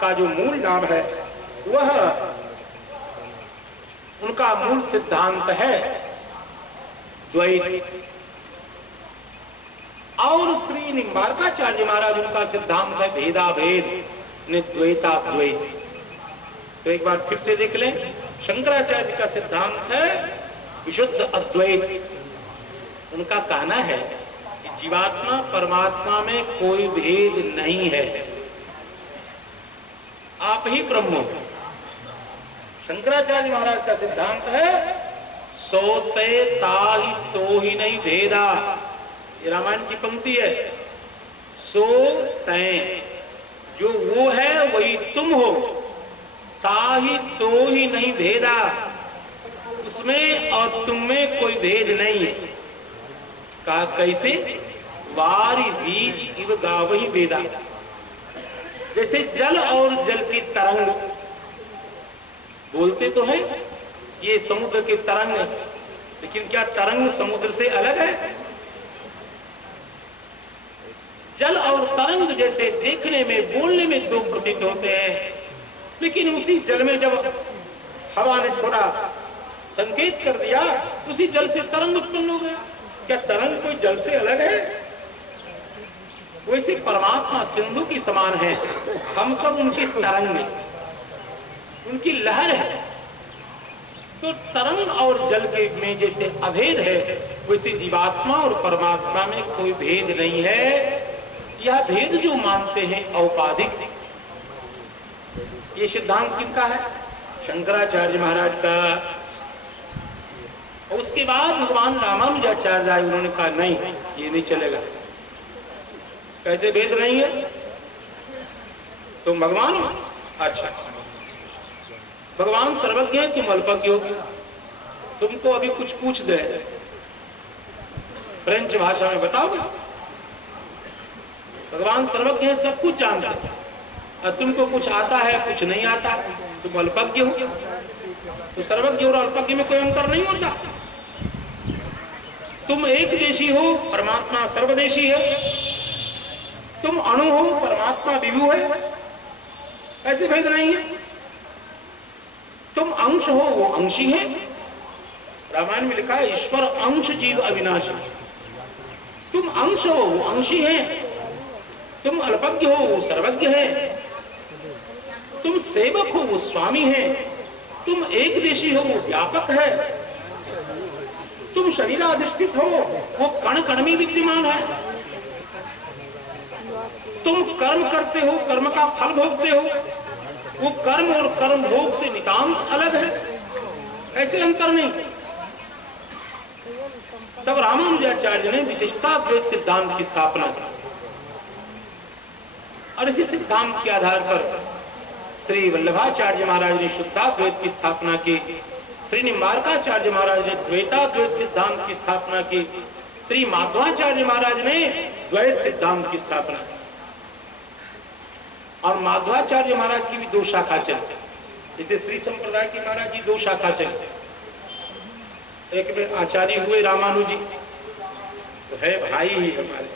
का जो मूल नाम है वह उनका मूल सिद्धांत है द्वैत। और श्री निम्बार्काचार्य महाराज उनका सिद्धांत है भेदाभेद द्वैताद्वैत। तो एक बार फिर से देख लें, शंकराचार्य का सिद्धांत है विशुद्ध अद्वैत। उनका कहना है कि जीवात्मा परमात्मा में कोई भेद नहीं है, आप ही ब्रह्म हो। शंकराचार्य महाराज का सिद्धांत है सोते ताहि तो ही नहीं भेदा। ये रामायण की पंक्ति है। सो तय, जो वो है वही तुम हो, ताहि तो ही नहीं भेदा, उसमें और तुम में कोई भेद नहीं है। कहा कैसे? वारि बीज इव गावहि भेदा। जैसे जल और जल की तरंग, बोलते तो हैं ये समुद्र के तरंग है, लेकिन क्या तरंग समुद्र से अलग है? जल और तरंग जैसे देखने में बोलने में दो प्रतीत होते हैं, लेकिन उसी जल में जब हवा ने थोड़ा संकेत कर दिया, उसी जल से तरंग उत्पन्न हो गया। क्या तरंग कोई जल से अलग है? वैसे परमात्मा सिंधु की समान है, हम सब उनकी तरंग में, उनकी लहर है। तो तरंग और जल के में जैसे अभेद है, वैसे जीवात्मा और परमात्मा में कोई भेद नहीं है। यह भेद जो मानते हैं औपाधिक, ये सिद्धांत किनका है? शंकराचार्य महाराज का। और उसके बाद भगवान रामानुजाचार्य आए, उन्होंने कहा नहीं, ये नहीं चलेगा। कैसे भेद नहीं है? तुम भगवान हो? अच्छा, भगवान सर्वज्ञ है, तुम अल्पज्ञ हो। तुमको अभी कुछ पूछ दे, फ्रेंच भाषा में बताओगे? भगवान सर्वज्ञ है, सब कुछ जानता है, और तुमको कुछ आता है कुछ नहीं आता, तुम अल्पज्ञ हो। तो सर्वज्ञ और अल्पज्ञ में कोई अंतर नहीं होता। तुम एक देशी हो, परमात्मा सर्वदेशी है। तुम अणु हो, परमात्मा विभु है, ऐसे भेद नहीं है। तुम अंश हो, वो अंशी है। रामायण में लिखा है ईश्वर अंश जीव अविनाशी। तुम अंश हो, वो अंशी है। तुम अल्पज्ञ हो, वो सर्वज्ञ है। तुम सेवक हो, वो स्वामी है। तुम एक देशी हो, वो व्यापक है। तुम शरीराधिष्ठित हो, वो कण कण में विद्यमान है। तुम कर्म करते हो, कर्म का फल भोगते हो, वो कर्म और कर्म भोग से नितांत अलग है, ऐसे अंतर नहीं। तब रामानुजाचार्य ने विशिष्टाद्वैत सिद्धांत की स्थापना की, और इसी सिद्धांत के आधार पर श्री वल्लभाचार्य महाराज ने शुद्धाद्वैत की स्थापना की, श्री निम्बार्काचार्य महाराज ने द्वैताद्वैत सिद्धांत की स्थापना की, श्री माधवाचार्य महाराज ने द्वैत सिद्धांत की स्थापना की। और माधवाचार्य महाराज की भी दो शाखा चलती, जैसे श्री संप्रदाय की महाराज की दो शाखा चलती। एक में आचार्य हुए रामानुजी, तो है भाई ही हमारे,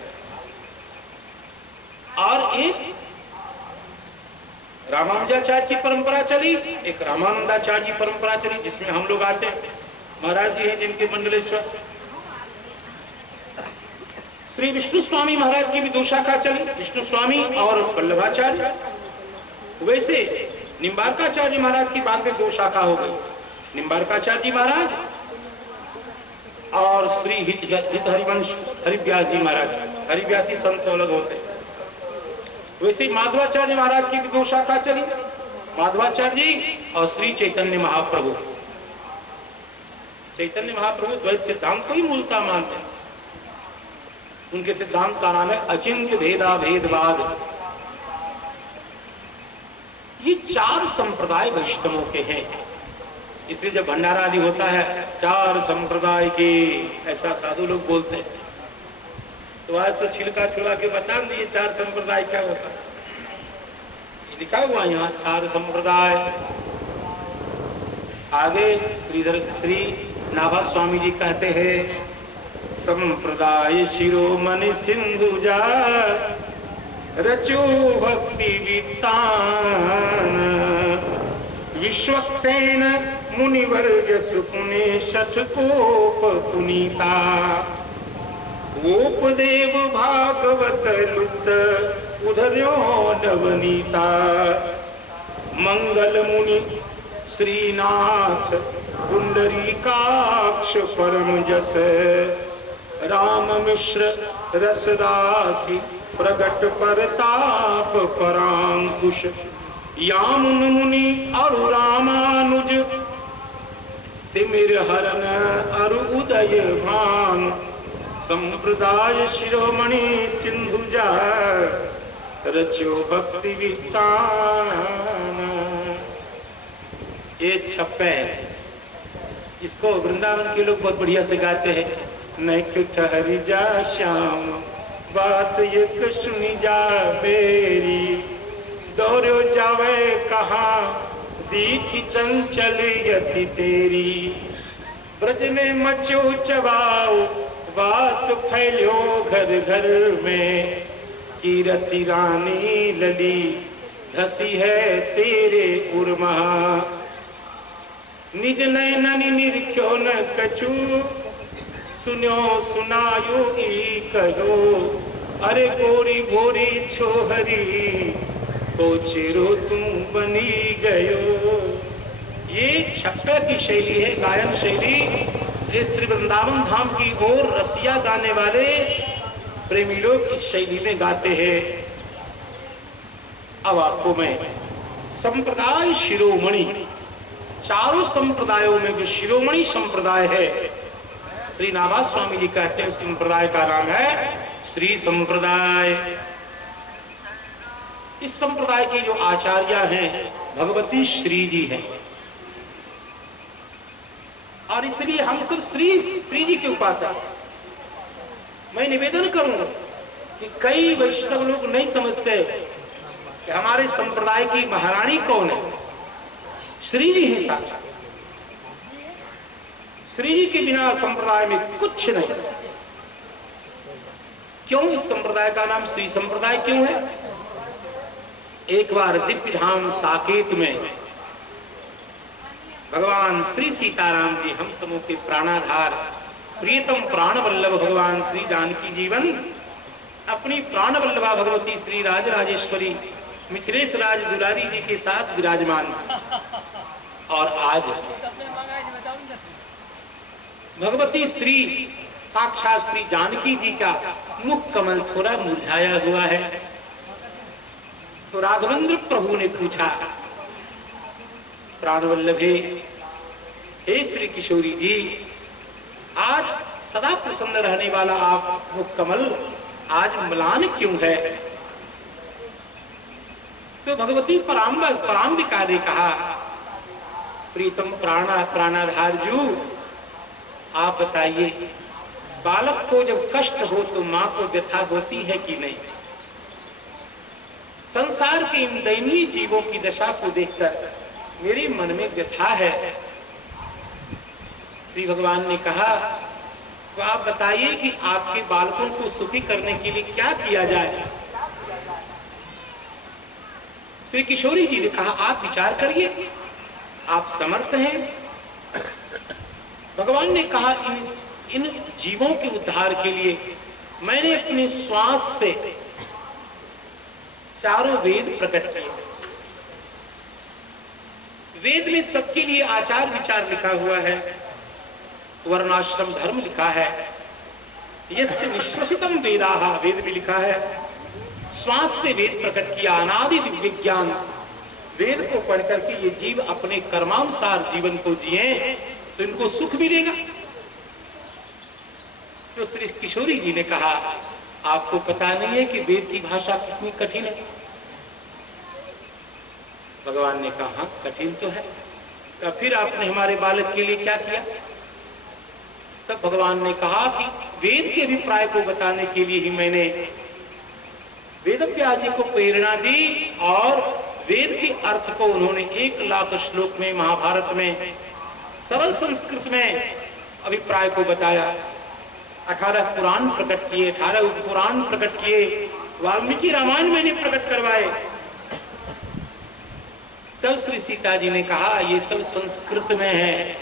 और एक रामानुजाचार्य की परंपरा चली, एक रामानंदाचार्य की परंपरा चली, जिसमें हम लोग आते हैं। महाराज जी हैं जिनके मंडलेश्वर। श्री विष्णु स्वामी महाराज की भी दो शाखा चली, विष्णु स्वामी और वल्लभाचार्य। वैसे निम्बार्काचार्य महाराज की बाद में दो शाखा हो गई, निम्बार्काचार्य महाराज और श्री हित हरिवंश हरिव्यास जी महाराज। हरिव्यासी संत अलग होते। वैसे माधवाचार्य महाराज की भी दो शाखा चली, माधवाचार्य जी और श्री चैतन्य महाप्रभु। चैतन्य महाप्रभु द्वैत सिद्धांत को ही मूलता मानते हैं। उनके सिद्धांत का नाम है अचिंत्य भेदा भेदवाद। ये चार संप्रदाय वैष्णवों के हैं, इसलिए जब भंडारा आदि होता है चार संप्रदाय के, ऐसा साधु लोग बोलते हैं। तो आज तो छिलका छुड़ा के बता दिए चार संप्रदाय क्या होता है। ये लिखा हुआ यहाँ चार संप्रदाय। आगे श्री नाभा स्वामी जी कहते हैं संप्रदाय शिरोमणि सिंधुजा रचो भक्ति वितान विश्वक्सेन मुनिवर्ग सुपुने शठकोप पुनीता गोपदेव भागवत लुप्त उधर्यो नवनीता मंगल मुनि श्रीनाथ पुंडरीकाक्ष परम जस राम मिश्र रसरासि प्रगट परताप परांकुश यामुन मुनि अरु रामानुज तिमिर हरन अरु उदय भान संप्रदाय शिरोमणि सिंधुजा रचो भक्ति वितान। ये छप्पे है, इसको वृंदावन के लोग बहुत बढ़िया से गाते हैं। नैक ठहरी जा श्याम बात एक सुनी जा बेरी दौड़ो जावे कहाँ दीठी चंचल यति तेरी ब्रज में मचो चबाओ बात फैलो घर घर में कीरति रानी लली धसी है तेरे उर्मा निज नयननि निरख्यो न कछु सुन्यो सुनायो ई कहो अरे गोरी भोरी छोहरी तो चिरो तुम बनी गयो। ये छक्का की शैली है, गायन शैली। ये श्री वृंदावन धाम की ओर रसिया गाने वाले प्रेमी लोग इस शैली में गाते हैं। अब आपको मैं संप्रदाय शिरोमणि, चारों संप्रदायों में जो शिरोमणि संप्रदाय है, श्री नाभास स्वामी जी कहते हैं उस संप्रदाय का नाम है श्री संप्रदाय। इस संप्रदाय की जो आचार्य हैं भगवती श्री जी हैं और इसलिए हम सब श्री जी के उपासक। मैं निवेदन करूंगा कि कई वैष्णव लोग नहीं समझते कि हमारे संप्रदाय की महारानी कौन है। श्री जी हैं साक्षात। श्री जी के बिना संप्रदाय में कुछ नहीं। क्यों इस संप्रदाय का नाम श्री संप्रदाय क्यों है? एक बार दिव्य धाम साकेत में भगवान श्री सीताराम जी हम समूह के प्राणाधार प्रियतम प्राणवल्लभ भगवान श्री जानकी जीवन अपनी प्राणवल्लभा भगवती श्री राजराजेश्वरी मिथिलेश राज दुलारी जी के साथ विराजमान। और आज भगवती श्री साक्षात श्री जानकी जी का मुख कमल थोड़ा मुरझाया हुआ है। तो राघवेंद्र प्रभु ने पूछा, प्राणवल्लभे हे श्री किशोरी जी, आज सदा प्रसन्न रहने वाला आप मुख कमल आज म्लान क्यों है? तो भगवती पराम्बिका ने कहा, प्रीतम प्राणाधार जू, आप बताइए बालक को जब कष्ट हो तो मां को व्यथा होती है कि नहीं? संसार के इन दयनीय जीवों की दशा को देखकर मेरे मन में व्यथा है। श्री भगवान ने कहा, तो आप बताइए कि आपके बालकों को सुखी करने के लिए क्या किया जाए? श्री किशोरी जी ने कहा, आप विचार करिए, आप समर्थ हैं। भगवान ने कहा, इन जीवों के उद्धार के लिए मैंने अपने श्वास से चारों वेद प्रकट किए। वेद में सबके लिए आचार विचार लिखा हुआ है, वर्णाश्रम धर्म लिखा है, यस्य निश्वसितम वेदाः वेद में लिखा है। श्वास से वेद प्रकट किया, अनादि विज्ञान। वेद को पढ़ करके ये जीव अपने कर्मानुसार जीवन को जिए तो इनको सुख मिलेगा। तो श्री किशोरी जी ने कहा, आपको पता नहीं है कि वेद की भाषा कितनी कठिन है? भगवान ने कहा, हाँ कठिन तो है। तो फिर आपने हमारे बालक के लिए क्या किया? तब भगवान ने कहा कि वेद के अभिप्राय को बताने के लिए ही मैंने वेदव्यास जी को प्रेरणा दी और वेद के अर्थ को उन्होंने 1,00,000 श्लोक में महाभारत में सरल संस्कृत में अभिप्राय को बताया। 18 पुराण प्रकट किए, 18 उपपुराण प्रकट किए, वाल्मीकि रामायण मैंने प्रकट करवाए। तब श्री सीता जी ने कहा ये सब संस्कृत में है।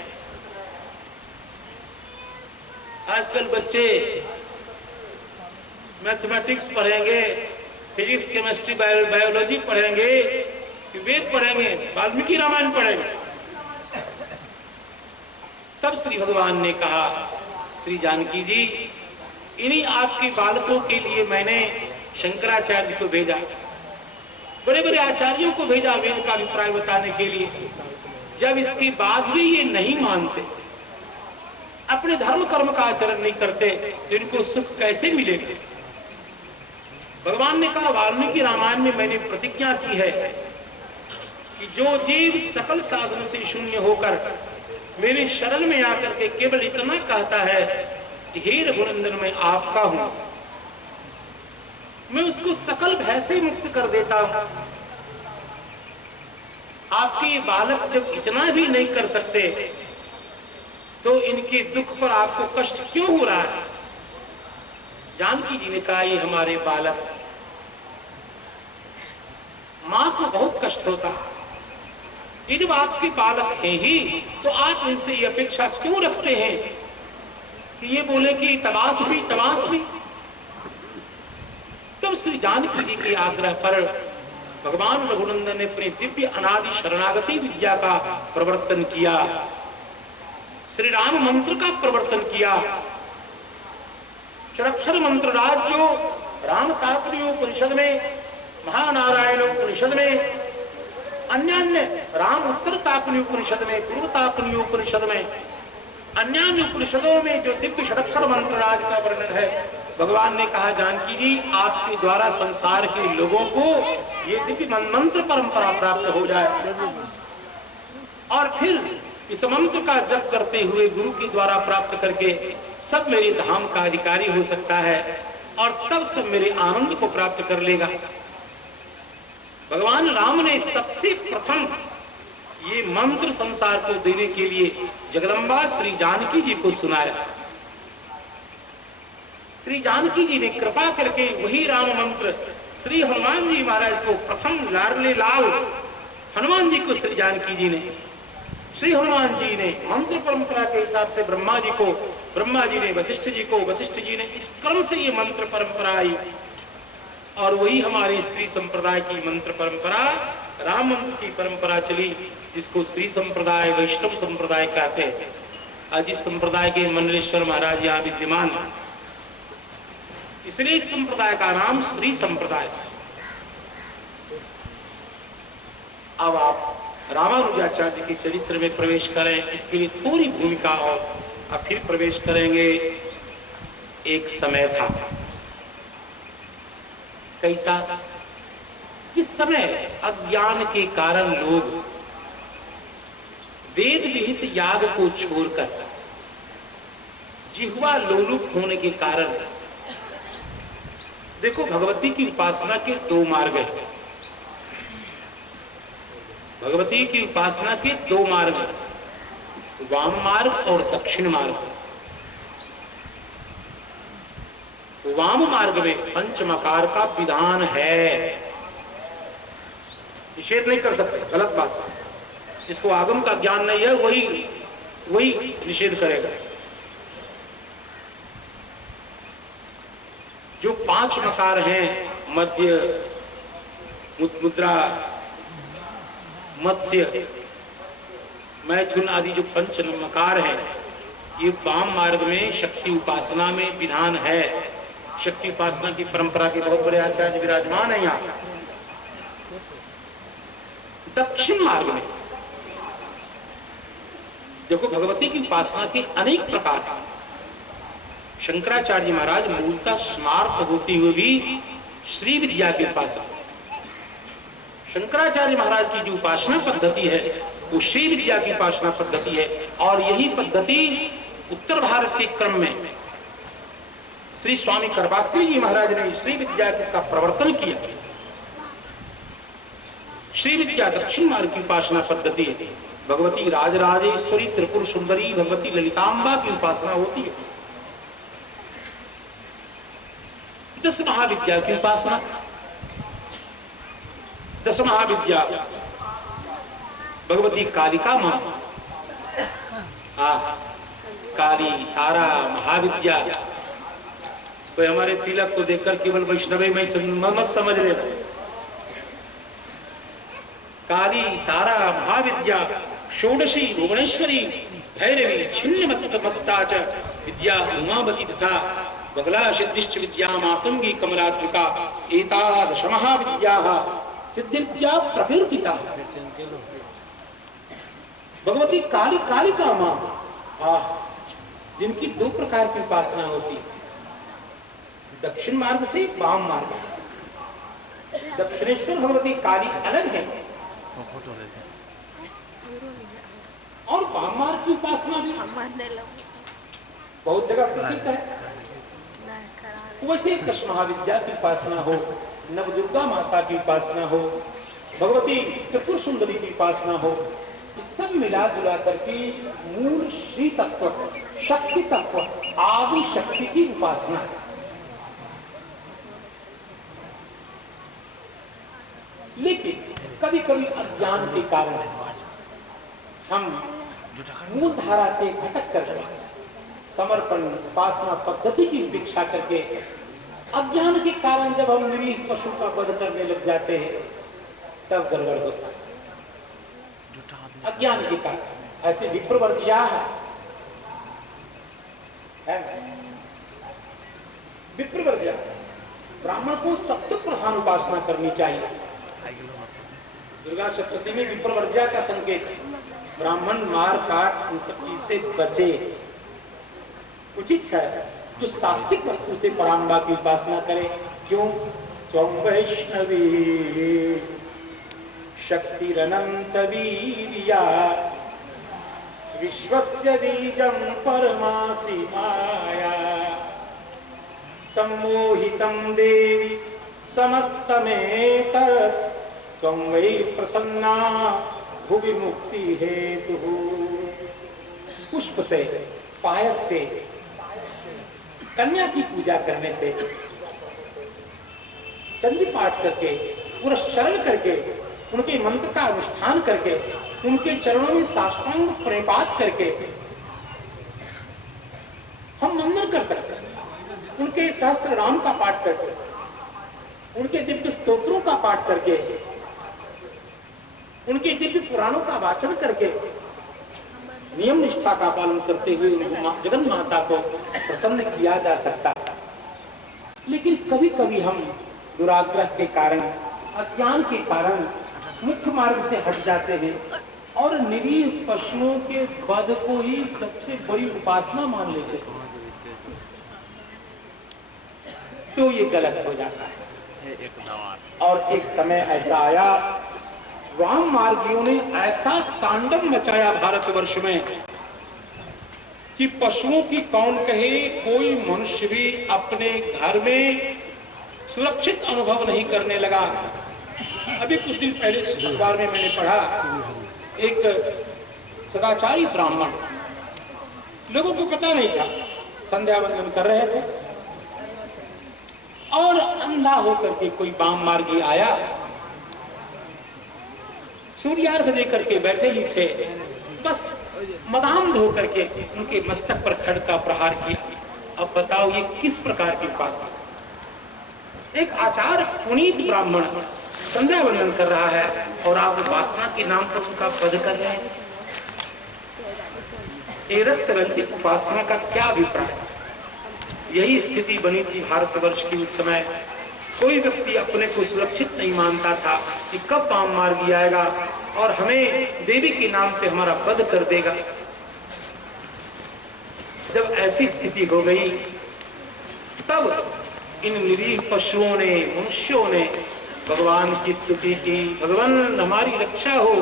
आजकल बच्चे मैथमेटिक्स पढ़ेंगे, फिजिक्स, केमिस्ट्री, बायोलॉजी पढ़ेंगे, वेद पढ़ेंगे, वाल्मीकि रामायण पढ़ेंगे। तब श्री भगवान ने कहा, श्री जानकी जी, इन्हीं आपके बालकों के लिए मैंने शंकराचार्य को भेजा, बड़े बड़े आचार्यों को भेजा वेद का अभिप्राय बताने के लिए। जब इसके बाद भी ये नहीं मानते, अपने धर्म कर्म का आचरण नहीं करते, तो इनको सुख कैसे मिलेगा? भगवान ने कहा, वाल्मीकि रामायण में मैंने प्रतिज्ञा की है कि जो जीव सकल साधन से शून्य होकर मेरे शरण में आकर के केवल इतना कहता है कि हे रघुनंदन मैं आपका हूं, मैं उसको सकल भय से मुक्त कर देता हूं। आपके बालक जब इतना भी नहीं कर सकते तो इनके दुख पर आपको कष्ट क्यों हो रहा है? जानकी जी ने कहा, ये हमारे बालक, मां को बहुत कष्ट होता है। ये जब आपके बालक हैं ही तो आप इनसे ये अपेक्षा क्यों रखते हैं कि ये बोले कि तबासवी तबासवी? तब श्री जानकी जी के आग्रह पर भगवान रघुनंदन ने अपने दिव्य अनादि शरणागति विद्या का प्रवर्तन किया, श्री राम मंत्र का प्रवर्तन किया। षडक्षर मंत्र राज जो राम तात्पर्योपनिषद में, महानारायणोपनिषद में, अन्य राम उत्तर तात्पर्योपनिषद में, पूर्व तात्पर्योपनिषद में, अन्य उपनिषदों में जो दिव्य षडक्षर मंत्र राज का वर्णन है, भगवान ने कहा, जानकी जी आपके द्वारा संसार के लोगों को ये दिव्य मंत्र परंपरा प्राप्त हो जाए और फिर इस मंत्र का जप करते हुए गुरु के द्वारा प्राप्त करके सब मेरे धाम का अधिकारी हो सकता है और तब सब मेरे आनंद को प्राप्त कर लेगा। भगवान राम ने सबसे प्रथम ये मंत्र संसार को देने के लिए जगदम्बा श्री जानकी जी को सुनाया। श्री जानकी जी ने कृपा करके वही राम मंत्र श्री हनुमान जी महाराज को प्रथम लाडले लाल हनुमान जी को श्री जानकी जी ने, श्री हनुमान जी ने मंत्र परंपरा के हिसाब से ब्रह्मा जी को, ब्रह्मा जी ने वशिष्ठ जी को, वशिष्ठ जी ने, इस क्रम से ये मंत्र परंपरा आई और वही हमारे श्री संप्रदाय की मंत्र परंपरा, राम मंत्र की परंपरा चली, जिसको श्री संप्रदाय, वैष्णव संप्रदाय कहते हैं। आज इस संप्रदाय के मंडलेश्वर महाराज यहाँ विद्यमान है, इसलिए इस संप्रदाय का नाम श्री संप्रदाय। अब आप रामानुजाचार्य के चरित्र में प्रवेश करें, इसके लिए पूरी भूमिका और अब फिर प्रवेश करेंगे। एक समय था, कैसा? जिस समय अज्ञान के कारण लोग वेद विहित याग को छोड़कर जिह्वा लोलुप होने के कारण, देखो भगवती की उपासना के दो मार्ग हैं। भगवती की उपासना के दो मार्ग, वाम मार्ग और दक्षिण मार्ग। वाम मार्ग में पंचमकार का विधान है, निषेध नहीं कर सकते, गलत बात है। जिसको आगम का ज्ञान नहीं है वही निषेध करेगा। जो पांच मकार हैं, मध्य, मुद्रा, मत्स्य, मैथुन आदि जो पंच मकार हैं, ये वाम मार्ग में शक्ति उपासना में विधान है। शक्ति उपासना की परंपरा के बहुत बड़े आचार्य विराजमान है यहाँ। दक्षिण मार्ग में देखो भगवती की उपासना के अनेक प्रकार हैं। शंकराचार्य महाराज मूलतः स्मार्त होते हुए भी श्री विद्या के उपासक। शंकराचार्य महाराज की जो उपासना पद्धति है वो श्री विद्या की उपासना पद्धति है और यही पद्धति उत्तर भारत के क्रम में श्री स्वामी करपात्री जी महाराज ने श्री विद्या का प्रवर्तन किया। श्री विद्या दक्षिण मार्ग की उपासना पद्धति है। भगवती राजराजेश्वरी, त्रिपुर सुंदरी, भगवती ललितांबा की उपासना होती है। 10 महाविद्या की उपासना। 10 महाविद्या भगवती कालिका मां, काली तारा महाविद्या। कोई हमारे तिलक को देखकर केवल वैष्णवी में मत समझ लेना। काली तारा महाविद्या षोडशी भुवनेश्वरी भैरवी छिन्नमस्तमस्ता च विद्या उमावती तथा बगला सिद्धिश्च विद्या मातंगी कमलात्मिका एतादश महाविद्याः सिद्धिविद्या प्रकीर्तिता। भगवती काली कालिका मां, जिनकी दो प्रकार की उपासना होती है, दक्षिण मार्ग से वाम मार्ग। दक्षिणेश्वर भगवती काली अलग है और वाम मार्ग की उपासना भी बहुत जगह प्रसिद्ध है। वैसे दश महाविद्या की उपासना हो, नवदुर्गा माता की उपासना हो, भगवती त्रिपुर सुंदरी की उपासना हो, इस सब मिला जुला करके मूल श्री तत्व, शक्ति तत्व, आदि शक्ति की उपासना है। लेकिन कभी कभी अज्ञान के कारण हम मूल धारा से भटक कर समर्पण उपासना पद्धति की उपेक्षा करके अज्ञान के कारण जब हम निरीह पशु का वध करने लग जाते हैं तब गड़बड़ होता है। अज्ञान के कारण ऐसे विप्रवर्जिया है। विप्रवर्जिया ब्राह्मण को सत्य प्रधान उपासना करनी चाहिए। दुर्गा सप्तमी में विप्रवर्जिया का संकेत, ब्राह्मण मार काट इन सब चीज से बचे। उचित है जो सात्विक वस्तु से पराम्बा की उपासना करे। क्यों? त्वं वैष्णवी शक्तिरनंत वीर्या विश्वस्य बीजं परमासि माया सम्मोहितं देवी समस्तमेतत् त्वं वै प्रसन्ना भुवि मुक्ति हेतुः। पुष्प से, पायस से, कन्या की पूजा करने से, चंडी पाठ करके, पुरस्चरण करके, उनके मंत्र का अनुष्ठान करके, उनके चरणों में साष्टांग प्रणिपात करके हम वंदन कर सकते हैं। उनके सहस्त्र नाम का पाठ करके, उनके दिव्य स्तोत्रों का पाठ करके, उनके दिव्य पुराणों का वाचन करके, नियम निष्ठा का पालन करते हुए जगन माता को प्रसन्न किया जा सकता। लेकिन कभी कभी हम दुराग्रह के कारण, अज्ञान के कारण मुख्य मार्ग से हट जाते हैं और निरीह पशुओं के वध को ही सबसे बड़ी उपासना मान लेते हैं, तो ये गलत हो जाता है। और एक समय ऐसा आया, वाम मार्गियों ने ऐसा तांडव मचाया भारतवर्ष में कि पशुओं की कौन कहे, कोई मनुष्य भी अपने घर में सुरक्षित अनुभव नहीं करने लगा। अभी कुछ दिन पहले अखबार में मैंने पढ़ा, एक सदाचारी ब्राह्मण, लोगों को पता नहीं था, संध्या वंदन कर रहे थे और अंधा होकर के कोई वाम मार्गी आया, सूर्यार्घ देकर के बैठे ही थे, बस मदान होकर के उनके मस्तक पर खड्ग का प्रहार किया। अब बताओ ये किस प्रकार की उपासना? एक आचार पुनीत ब्राह्मण संध्या वंदन कर रहा है और आप उपासना के नाम पर उनका वध कर रहे हैं। ये रक्त उपासना का क्या अभिप्राय? यही स्थिति बनी थी भारतवर्ष की उस समय। कोई व्यक्ति अपने को सुरक्षित नहीं मानता था कि कब वाम मार्गी आएगा और हमें देवी के नाम से हमारा वध कर देगा। जब ऐसी स्थिति हो गई तब इन निरीह पशुओं ने, मनुष्यों ने भगवान की स्तुति की, भगवान हमारी रक्षा हो।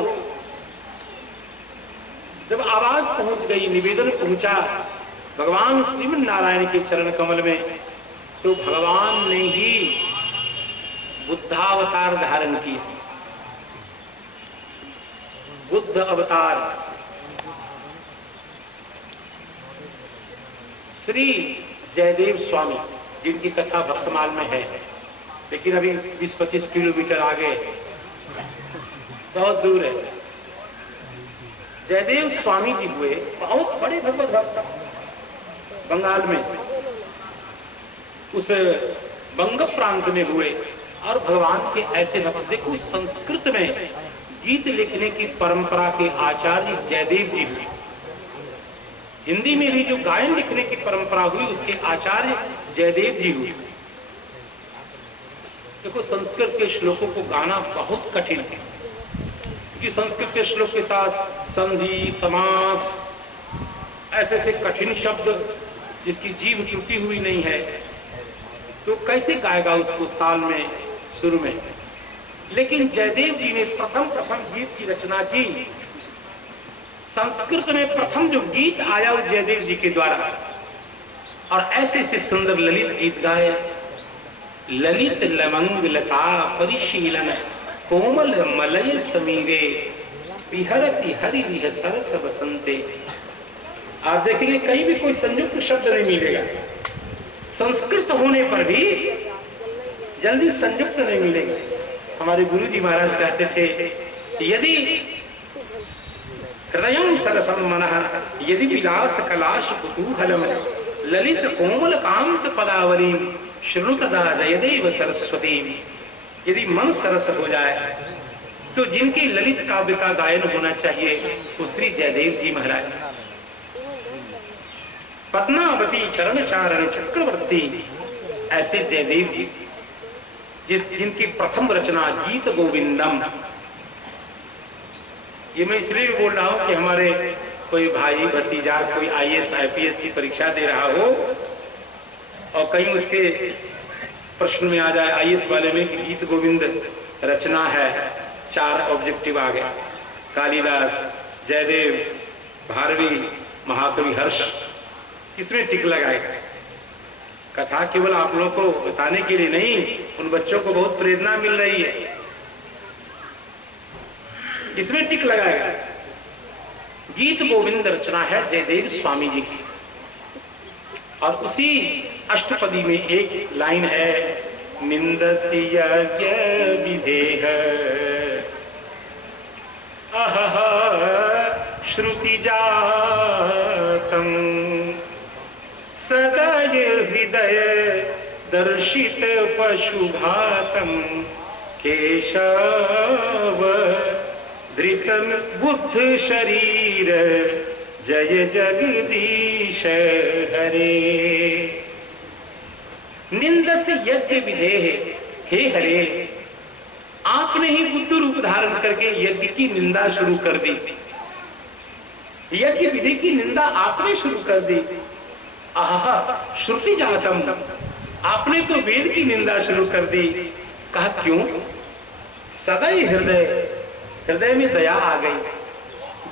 जब आवाज पहुंच गई, निवेदन पहुंचा भगवान श्रीमन नारायण के चरण कमल में, तो भगवान ने ही बुद्धावतार धारण किया। बुद्ध अवतार श्री जयदेव स्वामी, जिनकी कथा वर्तमान में है, लेकिन अभी 20-25 किलोमीटर आगे, बहुत दूर है। जयदेव स्वामी जी हुए बहुत बड़े भगवत भक्त, बंगाल में उस बंग प्रांत में हुए और भगवान के ऐसे भक्त। देखो संस्कृत में गीत लिखने की परंपरा के आचार्य जयदेव जी हुए, हिंदी में भी जो गायन लिखने की परंपरा हुई उसके आचार्य जयदेव जी हुए। देखो संस्कृत के श्लोकों को गाना बहुत कठिन है, क्योंकि संस्कृत के श्लोक के साथ संधि समास ऐसे ऐसे कठिन शब्द जिसकी जीभ टूटी हुई नहीं है, तो कैसे गाएगा उसको ताल में सुर में। लेकिन जयदेव जी ने प्रथम गीत की रचना की। संस्कृत में प्रथम जो गीत आया वो जयदेव जी के द्वारा, और ऐसे से सुंदर ललित गीत गाए। ललित लमंग लता परिशीलन कोमल मलय समीरे विहरति हरि विह सरस बसंते। आप देखेंगे कहीं भी कोई संयुक्त शब्द नहीं मिलेगा, संस्कृत होने पर भी जल्दी संयुक्त नहीं मिलेगा। हमारे गुरु जी महाराज कहते थे यदि हृदयं सरसं मनः यदि विलास कलाश कुतूहलम ललित कोमल कांत पदावली श्रुतदा जयदेव सरस्वती। यदि मन सरस हो जाए तो जिनके ललित काव्य का गायन होना चाहिए वो श्री जयदेव जी महाराज। पद्मावती चरण चारण चक्रवर्ती ऐसे जयदेव जी जिनकी प्रथम रचना गीत गोविंदम। ये मैं इसलिए भी बोल रहा हूं कि हमारे कोई भाई भतीजा कोई आईएएस आईपीएस की परीक्षा दे रहा हो और कहीं उसके प्रश्न में आ जाए आईएएस वाले में कि गीत गोविंद रचना है, 4 ऑब्जेक्टिव आ गया, कालिदास, जयदेव, भारवी, महाकवि हर्ष, किसमें टिक लगाएगा। कथा केवल आप लोगों को बताने के लिए नहीं, उन बच्चों को बहुत प्रेरणा मिल रही है, किसमें टिक लगाएगा। गीत गोविंद रचना है जयदेव स्वामी जी की, और उसी अष्टपदी में एक लाइन है निंदसी यज्ञ विधेह श्रुति जातम सदय हृदय दर्शित पशुघातम केशव धृतम बुद्ध शरीर जय जगदीश हरे। निंदस यज्ञ विधेह, हे हरे आपने ही बुद्ध रूप धारण करके यज्ञ की निंदा शुरू कर दी, यज्ञ विधि की निंदा आपने शुरू कर दी। आहा श्रुति जातम, आपने तो वेद की निंदा शुरू कर दी। कहा क्यों? सदैव हृदय में दया आ गई।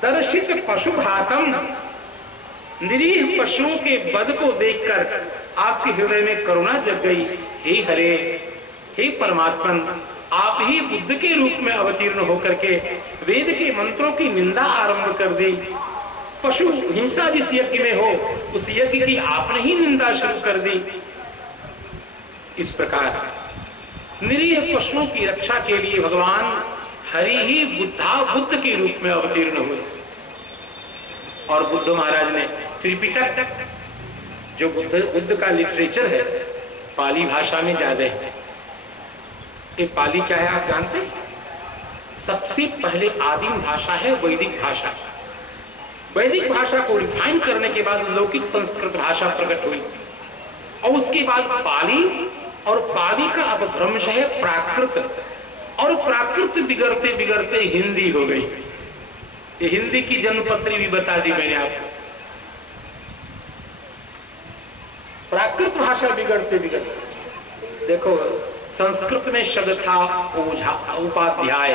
दर्शित पशु भातम, निरीह पशुओं के वध को देखकर आपके हृदय में करुणा जग गई। हे हरे, हे परमात्मन, आप ही बुद्ध के रूप में अवतीर्ण होकर के वेद के मंत्रों की निंदा आरंभ कर दी। पशु हिंसा जिस यज्ञ में हो उस यज्ञ की आपने ही निंदा शुरू कर दी। इस प्रकार निरीह पशुओं की रक्षा के लिए भगवान हरि ही बुद्ध के रूप में अवतीर्ण हुए। और बुद्ध महाराज ने त्रिपिटक, जो बुद्ध का लिटरेचर है, पाली भाषा में ज्यादा है। ये पाली क्या है आप जानते हैं? सबसे पहले आदिम भाषा है वैदिक भाषा। वैदिक भाषा को रिफाइन करने के बाद लौकिक संस्कृत भाषा प्रकट हुई, और उसके बाद पाली, और पाली का अपभ्रंश है प्राकृत, और प्राकृत बिगड़ते बिगड़ते हिंदी हो गई। ये हिंदी की जन्मपत्री भी बता दी मैंने आपको। प्राकृत भाषा बिगड़ते बिगड़ते, देखो संस्कृत में शब्द था ओझा, उपाध्याय,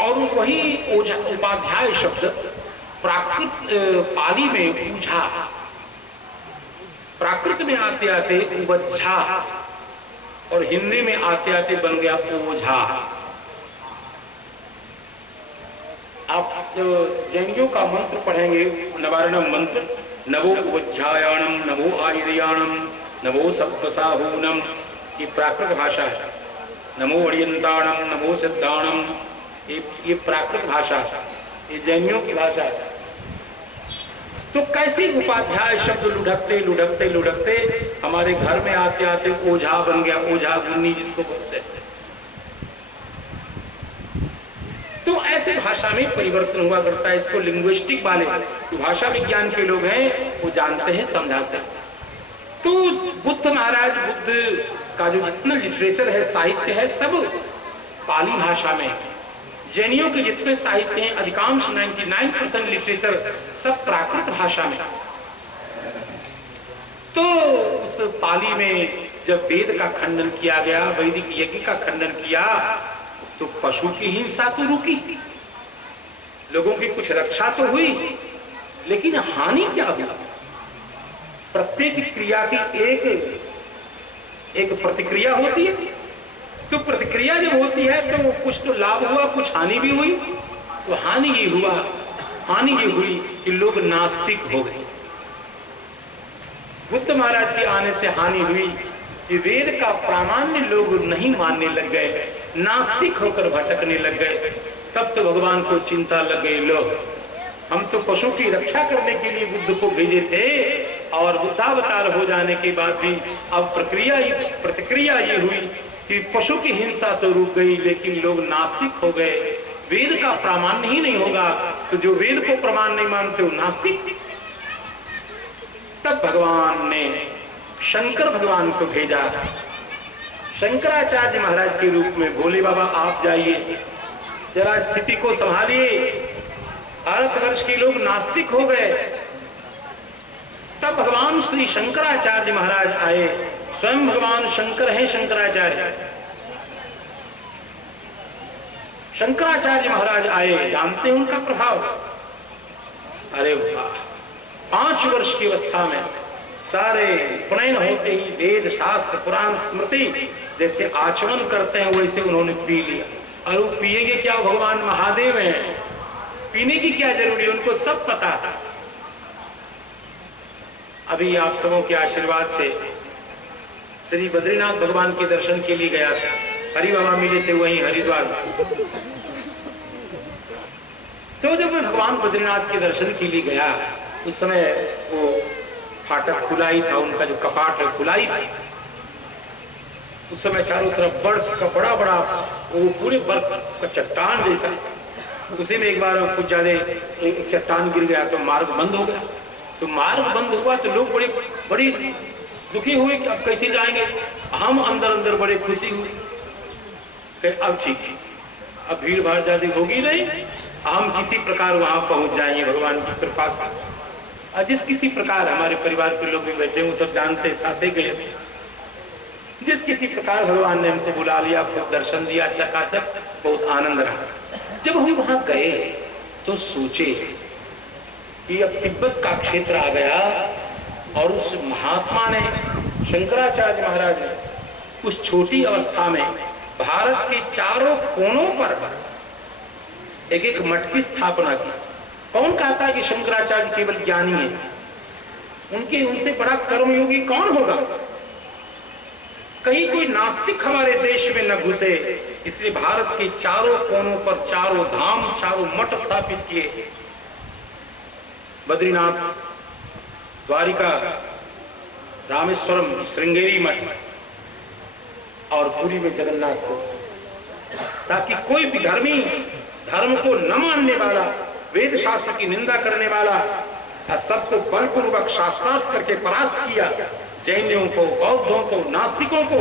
और वही ओझा उपाध्याय शब्द प्राकृत पाली में ऊझा, प्राकृत में आते आते उबज्झा, और हिंदी में आते आते बन गया ओझा। आप जो जैनियों का मंत्र पढ़ेंगे, नवारणम मंत्र, नवो उबज्झायाणम, नवो आयुर्याणम, नमो सप्तसाहूनम, ये प्राकृत भाषा है। नमो अड़ियंताणम, नमो सिद्धाणम, ये प्राकृत भाषा, ये जैनियों की भाषा है। तो कैसी उपाध्याय शब्द लुढ़कते लुढ़कते लुढ़कते हमारे घर में आते आते ओझा बन गया, ओझा गुन्नी जिसको बोलते हैं। तो ऐसे भाषा में परिवर्तन हुआ करता है। इसको लिंग्विस्टिक वाले जो भाषा विज्ञान के लोग हैं वो जानते हैं, समझाते हैं। तो बुद्ध महाराज, बुद्ध का जो जितना लिटरेचर है, साहित्य है, सब पाली भाषा में। जैनियों के जितने साहित्य हैं अधिकांश 99% लिटरेचर सब प्राकृत भाषा में। तो उस पाली में जब वेद का खंडन किया गया, वैदिक यज्ञ का खंडन किया, तो पशु की हिंसा तो रुकी, लोगों की कुछ रक्षा तो हुई, लेकिन हानि क्या हुई? प्रत्येक क्रिया की एक प्रतिक्रिया होती है। तो प्रतिक्रिया जब होती है तो कुछ तो लाभ हुआ, कुछ हानि भी हुई। तो हानि ये हुई कि लोग नास्तिक हो गए। बुद्ध महाराज के आने से हानि हुई कि वेद का प्रामाण्य लोग नहीं मानने लग गए, नास्तिक होकर भटकने लग गए। तब तो भगवान को चिंता लग गई, लो हम तो पशु की रक्षा करने के लिए बुद्ध को भेजे थे, और बुद्धावतार हो जाने के बाद भी अब प्रतिक्रिया ये हुई कि पशु की हिंसा तो रुक गई, लेकिन लोग नास्तिक हो गए। वेद का प्रामाण्य ही नहीं होगा तो जो वेद को प्रमाण नहीं मानते वो नास्तिक। तब भगवान ने शंकर भगवान को भेजा, शंकराचार्य महाराज के रूप में। भोले बाबा आप जाइए, जरा स्थिति को संभालिए, भारतवर्ष के लोग नास्तिक हो गए। तब भगवान श्री शंकराचार्य महाराज आए। स्वयं भगवान शंकर हैं शंकराचार्य। शंकराचार्य महाराज आए, जानते हैं उनका प्रभाव? अरे वाह, 5 वर्ष की अवस्था में सारे उपनयन होते ही वेद शास्त्र पुराण स्मृति जैसे आचमन करते हैं वैसे उन्होंने पी लिया। और वो पिएंगे क्या? भगवान महादेव हैं, पीने की क्या जरूरी, उनको सब पता था। अभी आप सबों के आशीर्वाद से श्री बद्रीनाथ भगवान के दर्शन के लिए गया था। हरि बाबा मिले थे वहीं हरिद्वार। तो जब मैं भगवान बद्रीनाथ के दर्शन के लिए गया, उस समय वो फाटक खुला ही था, उनका जो कपाट है खुला ही था। उस समय चारों तरफ बर्फ का बड़ा वो पूरे बर्फ का चट्टान जैसा, उसी में एक बार कुछ ज्यादा एक चट्टान गिर गया तो मार्ग बंद हो गया। तो मार्ग बंद हुआ तो लोग बड़ी दुखी हुए कि अब कैसे जाएंगे। हम अंदर बड़े खुशी हुए, अब ठीक है, अब भीड़ भाड़ ज्यादा होगी नहीं, हम किसी प्रकार वहां पहुंच जाएंगे भगवान की कृपा से। और जिस किसी प्रकार हमारे परिवार के लोग भी बैठे, वो सब जानते साथे गए थे। जिस किसी प्रकार भगवान ने हमको बुला लिया, खूब दर्शन दिया, चकाचक, बहुत आनंद रहा। जब हम वहां गए तो सोचे कि अब तिब्बत का क्षेत्र आ गया, और उस महात्मा ने, शंकराचार्य महाराज ने, उस छोटी अवस्था में भारत के चारों कोनों पर एक एक मठ की स्थापना की। कौन कहता है कि शंकराचार्य केवल ज्ञानी है? उनसे बड़ा कर्मयोगी कौन होगा? कहीं कोई नास्तिक हमारे देश में न घुसे, इसलिए भारत के चारों कोनों पर चारों धाम, चारों मठ स्थापित किए। बद्रीनाथ, द्वारिका, रामेश्वरम, श्रृंगेरी मठ और पुरी में जगन्नाथपुर, ताकि कोई भी धर्म को न मानने वाला, वेद शास्त्र की निंदा करने वाला, सबको बलपूर्वक शास्त्रार्थ करके परास्त किया। जैनियों को, बौद्धों को, नास्तिकों को,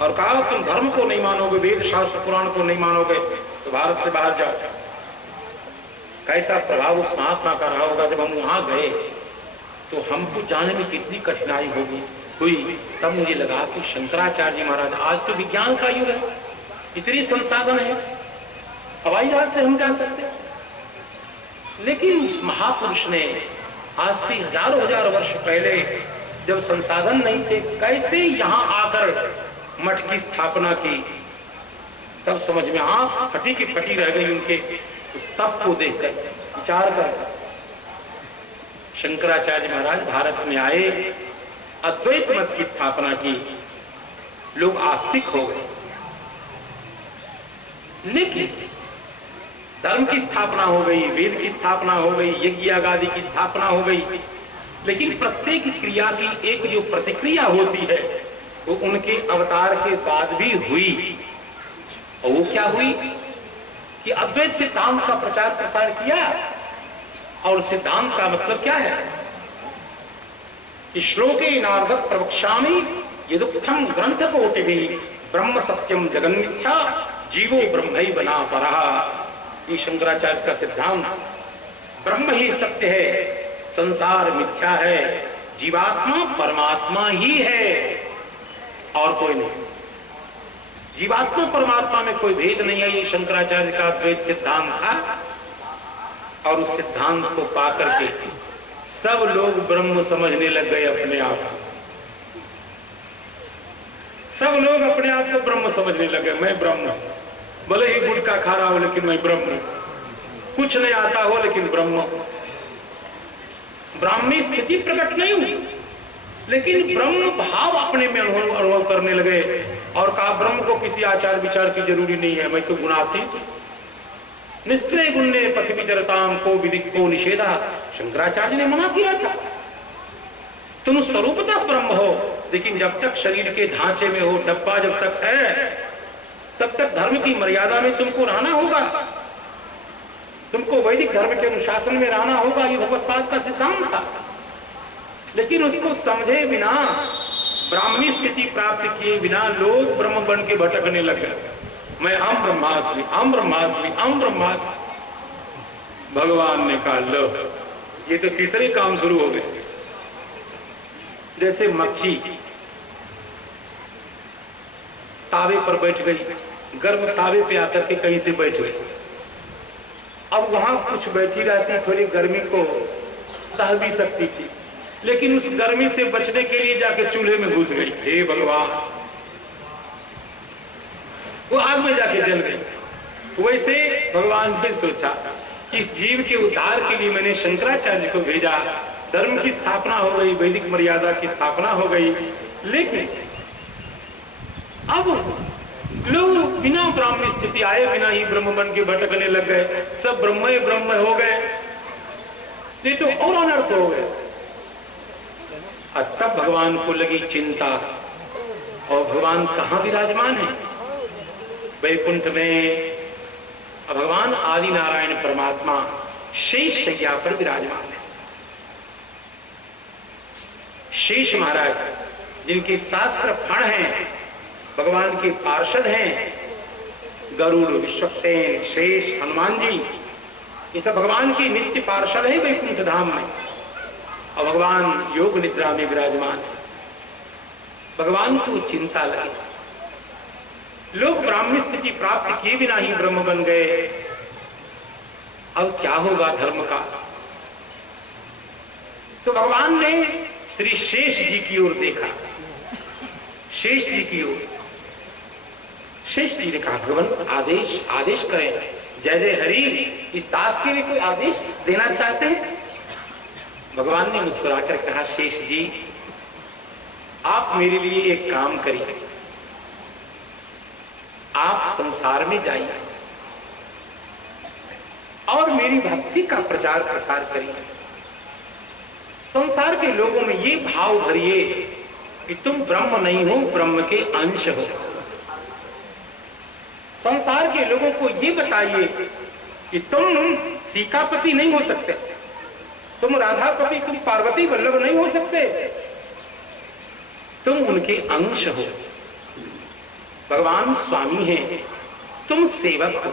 और कहा तुम धर्म को नहीं मानोगे, वेद शास्त्र पुराण को नहीं मानोगे तो भारत से बाहर जाओ। कैसा प्रभाव उस महात्मा का रहा होगा। जब हम वहां गए तो हमको जाने में कितनी कठिनाई हुई। तब मुझे लगा कि शंकराचार्य महाराज, आज तो विज्ञान का युग है, इतनी संसाधन है, हवाई जहाज से हम जा सकते हैं, लेकिन उस महापुरुष ने आज से हजार वर्ष पहले जब संसाधन नहीं थे, कैसे यहाँ आकर मठ की स्थापना की। तब समझ में आंख फटी की फटी रह गई उनके उस तप को देखकर, विचार कर। शंकराचार्य महाराज भारत में आए, अद्वैत मत की स्थापना की, लोग आस्तिक हो गए। लेकिन धर्म की स्थापना हो गई, वेद की स्थापना हो गई, यज्ञ आदि की स्थापना हो गई, लेकिन प्रत्येक क्रिया की एक जो प्रतिक्रिया होती है वो उनके अवतार के बाद भी हुई। और वो क्या हुई कि अद्वैत सिद्धांत का प्रचार प्रसार किया। और सिद्धांत का मतलब क्या है कि श्लोके नारद प्रवक्ष्यामि यदुक्तम ग्रंथ कोटिभि ब्रह्म सत्यम जगन मिथ्या जीवो ब्रह्मैव न परः। ये शंकराचार्य का सिद्धांत, ब्रह्म ही सत्य है, संसार मिथ्या है, जीवात्मा परमात्मा ही है और कोई नहीं। जीवात्मा परमात्मा में कोई भेद नहीं है, ये शंकराचार्य का अद्वैत सिद्धांत था। और उस सिद्धांत को पाकर के सब लोग ब्रह्म समझने लग गए अपने आप। सब लोग अपने आप को ब्रह्म समझने लगे। मैं ब्रह्म, भले ही गुटखा खा रहा हो लेकिन मैं ब्रह्म, कुछ नहीं आता हो लेकिन ब्रह्म। ब्राह्मी स्थिति प्रकट नहीं हुई लेकिन ब्रह्म भाव अपने में अनुभव करने लगे और कहा ब्रह्म को किसी आचार विचार की जरूरी नहीं है, मैं तो गुणातीत, निस्त्रे गुण्य पथ विचरताम को विदिक को निषेधा। शंकराचार्य ने मना किया था तुम स्वरूपतः ब्रह्म हो, लेकिन जब तक शरीर के ढांचे में हो, डब्बा जब तक है तब तक धर्म की मर्यादा में तुमको रहना होगा, तुमको वैदिक धर्म के अनुशासन में रहना होगा। ये भगवत्पाद का सिद्धांत था। लेकिन उसको समझे बिना, ब्राह्मी स्थिति प्राप्त किए बिना लोग ब्रह्म बन के भटकने लगे। मैं हम ब्रह्मास्मि, हम ब्रह्मास्मि, हम ब्रह्मास्मि। भगवान ने कहा लो, ये तो तीसरे काम शुरू हो गए। जैसे मक्खी तावे पर बैठ गई, गर्म तावे पे आकर के कहीं से बैठ गई। अब वहां कुछ बैठी रहती, थोड़ी गर्मी को सह भी सकती थी, लेकिन उस गर्मी से बचने के लिए जाके चूल्हे में घुस गई। हे भगवान, वो आग में जाके जल गई। वैसे भगवान फिर सोचा कि इस जीव के उद्धार के लिए मैंने शंकराचार्य को भेजा, धर्म की स्थापना हो गई, वैदिक मर्यादा की स्थापना हो गई, लेकिन अब लोग बिना ब्राह्मणी स्थिति आए बिना ही ब्रह्म बन के भटकने लग गए, सब ब्रह्म ब्रह्म हो गए, ये तो और अनर्थ हो गए। तब भगवान को लगी चिंता, और भगवान कहां विराजमान है? वैकुंठ में भगवान आदि नारायण परमात्मा शेष शैया पर विराजमान है। शेष महाराज जिनके शास्त्र फण हैं, भगवान के पार्षद हैं, गरुड़, विश्वक्सेन, शेष, हनुमान जी, ये सब भगवान की नित्य पार्षद हैं वैकुंठ धाम में। और भगवान योग निद्रा में विराजमान है। भगवान को चिंता लगी, लोग ब्राह्मी स्थिति प्राप्त किए बिना ही ब्रह्म बन गए, अब क्या होगा धर्म का? तो भगवान ने श्री शेष जी की ओर देखा, शेष जी की ओर। शेष जी ने कहा भगवान आदेश करें, जय जय हरि, इस दास के लिए कोई आदेश देना चाहते हैं? भगवान ने मुस्कुराकर कहा शेष जी, आप मेरे लिए एक काम करिए, आप संसार में जाइए और मेरी भक्ति का प्रचार प्रसार करिए। संसार के लोगों में ये भाव भरिए कि तुम ब्रह्म नहीं हो, ब्रह्म के अंश हो। संसार के लोगों को ये बताइए कि तुम सीतापति नहीं हो सकते, तुम राधापति, तुम पार्वती वल्लभ नहीं हो सकते, तुम उनके अंश हो। भगवान स्वामी हैं, तुम सेवक हो।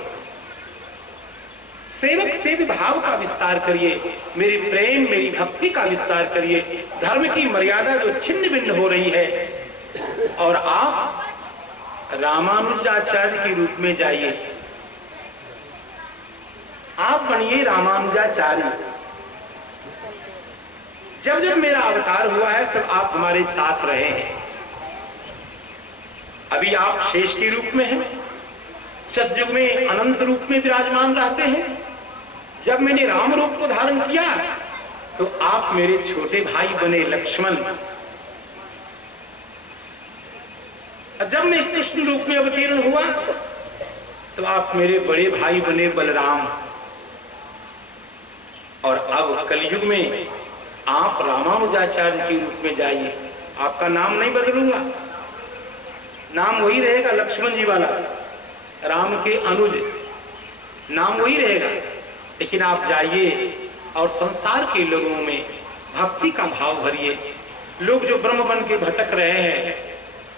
सेवक से भाव का विस्तार करिए, मेरे प्रेम, मेरी भक्ति का विस्तार करिए। धर्म की मर्यादा जो छिन्न भिन्न हो रही है, और आप रामानुजाचार्य के रूप में जाइए, आप बनिए रामानुजाचार्य। जब जब मेरा अवतार हुआ है तब आप हमारे साथ रहे हैं। अभी आप शेष के रूप में हैं, सतयुग में अनंत रूप में विराजमान रहते हैं। जब मैंने राम रूप को धारण किया तो आप मेरे छोटे भाई बने लक्ष्मण। जब मैं कृष्ण रूप में अवतीर्ण हुआ तो आप मेरे बड़े भाई बने बलराम, और अब कलयुग में आप रामानुजाचार्य के रूप में जाइए। आपका नाम नहीं बदलूंगा, नाम वही रहेगा, लक्ष्मण जी वाला, राम के अनुज, नाम वही रहेगा। लेकिन आप जाइए और संसार के लोगों में भक्ति का भाव भरिए। लोग जो ब्रह्म बन के भटक रहे हैं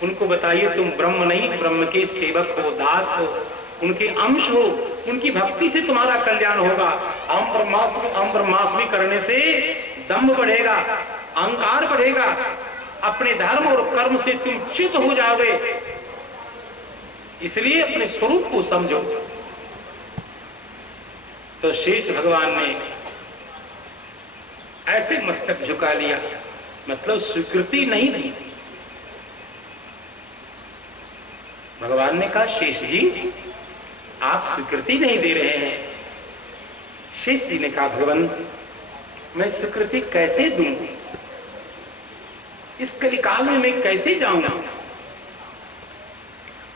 उनको बताइए तुम ब्रह्म नहीं, ब्रह्म के सेवक हो, दास हो, उनके अंश हो, उनकी भक्ति से तुम्हारा कल्याण होगा। हम ब्रह्मास्मि करने से दम्भ बढ़ेगा, अहंकार बढ़ेगा, अपने धर्म और कर्म से तुम च्युत हो जाओगे। इसलिए अपने स्वरूप को समझो। तो शेष भगवान ने ऐसे मस्तक झुका लिया, मतलब स्वीकृति नहीं दी। भगवान ने कहा शेष जी आप स्वीकृति नहीं दे रहे हैं। शेष जी ने कहा भगवान मैं स्वीकृति कैसे दूं, इस कलिकाल में मैं कैसे जाऊंगा।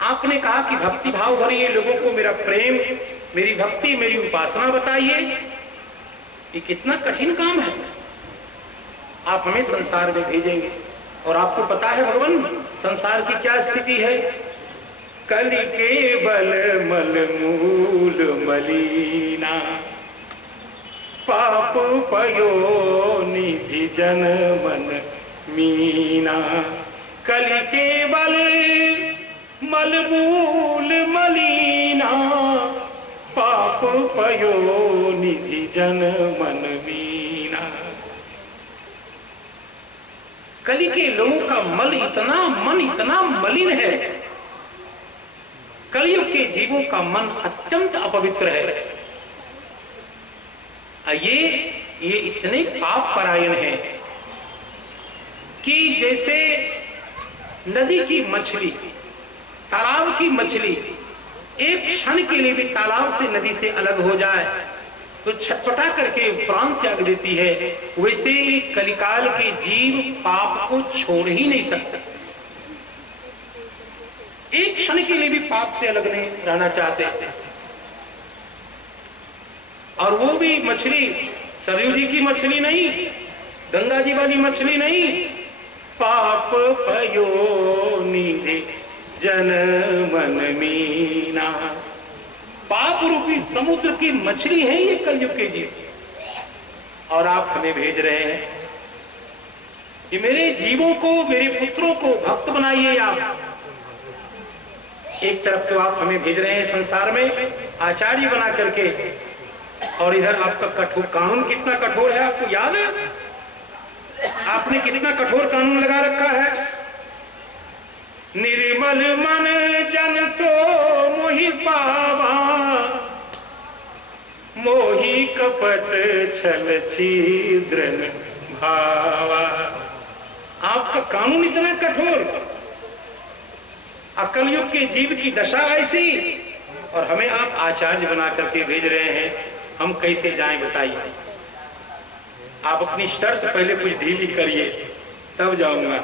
आपने कहा कि भक्ति भाव भरिए लोगों को मेरा प्रेम, मेरी भक्ति, मेरी उपासना बताइए। ये कितना कठिन काम है। आप हमें संसार में भेजेंगे और आपको पता है भगवान संसार की क्या स्थिति है। कलि केवल मल मूल मलीना, पाप पयो निधि जन मन मीना। कलि केवल मल मूल मलीना, पाप पयो निधि जन मन मीना। कलि के लोगों का मन इतना मलिन है। कलयुग के जीवों का मन अत्यंत अपवित्र है। ये इतने पाप परायण हैं कि जैसे नदी की मछली, तालाब की मछली एक क्षण के लिए भी तालाब से, नदी से अलग हो जाए तो छटपटा करके प्राण त्याग देती है, वैसे कलिकाल के जीव पाप को छोड़ ही नहीं सकते। एक क्षण के लिए भी पाप से अलग नहीं रहना चाहते। और वो भी मछली सरयू जी की मछली नहीं, गंगा जी वाली मछली नहीं, पाप पयो निधि जन मन मीना। पाप रूपी समुद्र की मछली है ये कलयुग के जीव। और आप हमें भेज रहे हैं कि मेरे जीवों को, मेरे पुत्रों को भक्त बनाइए। आप एक तरफ तो आप हमें भेज रहे हैं संसार में आचार्य बना करके, और इधर आपका कठोर कानून कितना कठोर है आपको याद है? आपने कितना कठोर कानून लगा रखा है। निर्मल मन जन सो मोहि पावा, मोहि कपट छल छिद्र भावा। आपका कानून इतना कठोर, कलयुग के जीव की दशा ऐसी, और हमें आप आचार्य बना करके भेज रहे हैं। हम कैसे जाएं बताइए। आप अपनी शर्त पहले कुछ ढीली करिए तब जाऊंगा।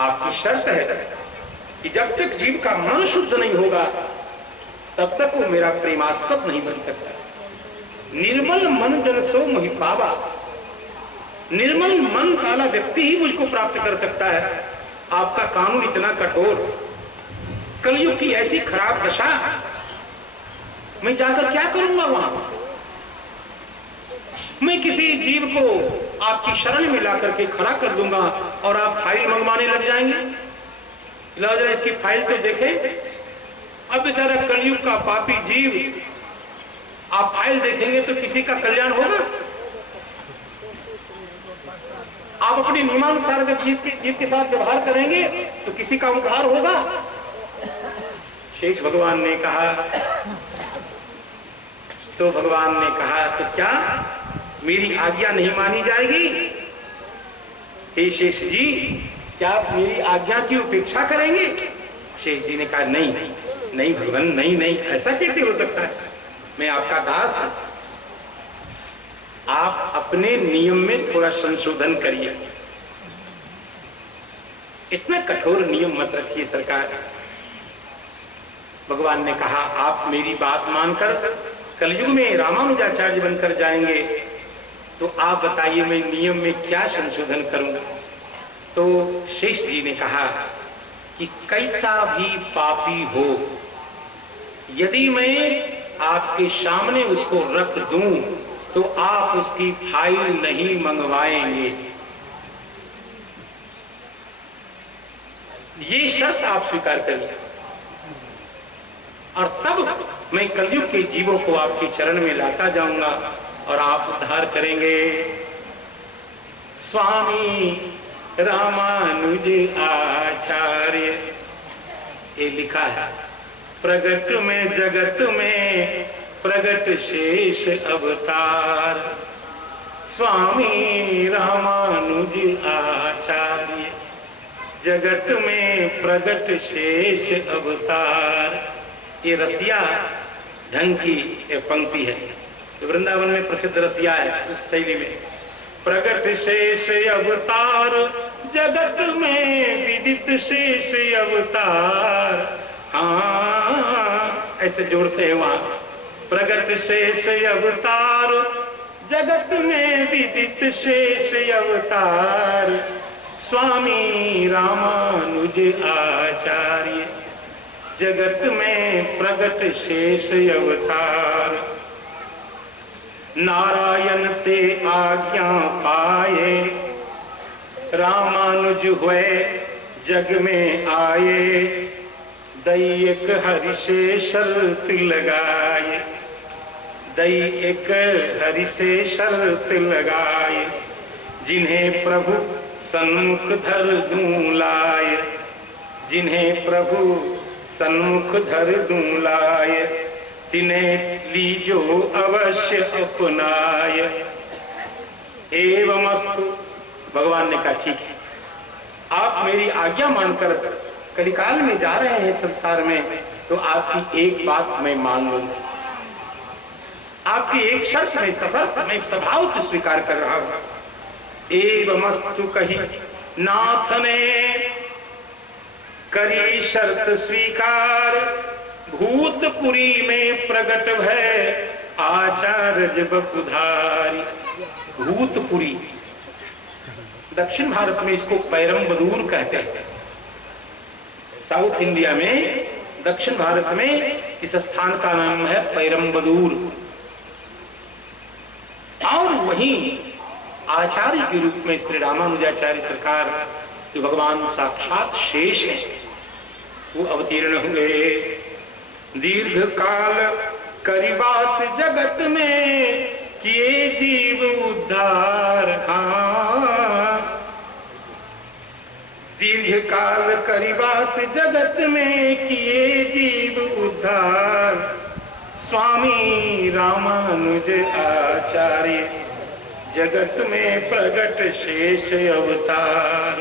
आपकी शर्त है कि जब तक जीव का मन शुद्ध नहीं होगा तब तक वो मेरा प्रेमास्पद नहीं बन सकता। निर्मल मन जन सो मोहि पावा। निर्मल मन वाला व्यक्ति ही मुझको प्राप्त कर सकता है। आपका कानून इतना कठोर, कलयुग की ऐसी खराब दशा, मैं जाकर क्या करूंगा वहां? मैं किसी जीव को आपकी शरण में ला करके खड़ा कर दूंगा और आप फाइल मंगवाने लग जाएंगे। ला जरा इसकी फाइल तो देखें। अब बेचारा कलयुग का पापी जीव, आप फाइल देखेंगे तो किसी का कल्याण होगा? आप अपने नियमानुसार जब जीव के साथ व्यवहार करेंगे तो किसी का उद्धार होगा? शेष भगवान ने कहा, तो भगवान ने कहा तो क्या मेरी आज्ञा नहीं मानी जाएगी? हे शेष जी, क्या आप मेरी आज्ञा की उपेक्षा करेंगे? शेष जी ने कहा नहीं नहीं भगवान, नहीं नहीं, ऐसा कैसे हो सकता है? मैं आपका दास हूं। आप अपने नियम में थोड़ा संशोधन करिए। इतना कठोर नियम मत रखिए सरकार। भगवान ने कहा आप मेरी बात मानकर कलयुग में रामानुजाचार्य बनकर जाएंगे, तो आप बताइए मैं नियम में क्या संशोधन करूं। तो शेष जी ने कहा कि कैसा भी पापी हो, यदि मैं आपके सामने उसको रख दूं तो आप उसकी फाइल नहीं मंगवाएंगे, ये शर्त आप स्वीकार करिए, और तब मैं कलयुग के जीवों को आपके चरण में लाता जाऊंगा और आप उद्धार करेंगे। स्वामी रामानुज आचार्य, ये लिखा है, प्रगट में जगत में प्रगट शेष अवतार, स्वामी रामानुज आचार्य, जगत में प्रगट शेष अवतार। ये रसिया ढंग की पंक्ति है, तो वृंदावन में प्रसिद्ध रसिया है इस शैली में। प्रगट शेष अवतार, जगत में विदित शेष अवतार। हाँ, ऐसे जोड़ते हैं वहां, प्रगट शेष अवतार, जगत में विदित शेष अवतार, स्वामी रामानुज आचार्य, जगत में प्रगट शेष अवतार। नारायण ते आज्ञा पाए, रामानुज हुए जग में आए, दैयक हरि से शर्त लगाए, दैयक हरि से शर्त लगाए, जिन्हें प्रभु सन्मुख धर दूं लाए, जिन्हें प्रभु सन्मुख धर दूं लाए, तिन्हें लीजो अवश्य अपनाए। एवमस्तु, भगवान ने कहा ठीक है, आप मेरी आज्ञा मानकर कलिकाल में जा रहे हैं संसार में, तो आपकी एक बात मैं मान लूंगा, आपकी एक शर्त में सशर्त मैं स्वभाव से स्वीकार कर रहा हूं। एवमस्तु कही नाथ ने करी शर्त स्वीकार, भूतपुरी में प्रगट भय आचार्य बपुधारी। भूतपुरी, दक्षिण भारत में इसको पैरम्बदूर कहते हैं। साउथ इंडिया में, दक्षिण भारत में इस स्थान का नाम है पैरम्बदूर। और वहीं आचार्य के रूप में श्री रामानुजाचार्य सरकार, जो भगवान साक्षात शेष है, वो अवतीर्ण हुए। दीर्घ काल करिवास जगत में, किए जीव उद्धार। हाँ, दीर्घ काल करिवास जगत में, किए जीव उद्धार, स्वामी रामानुज आचार्य, जगत में प्रगट शेष अवतार।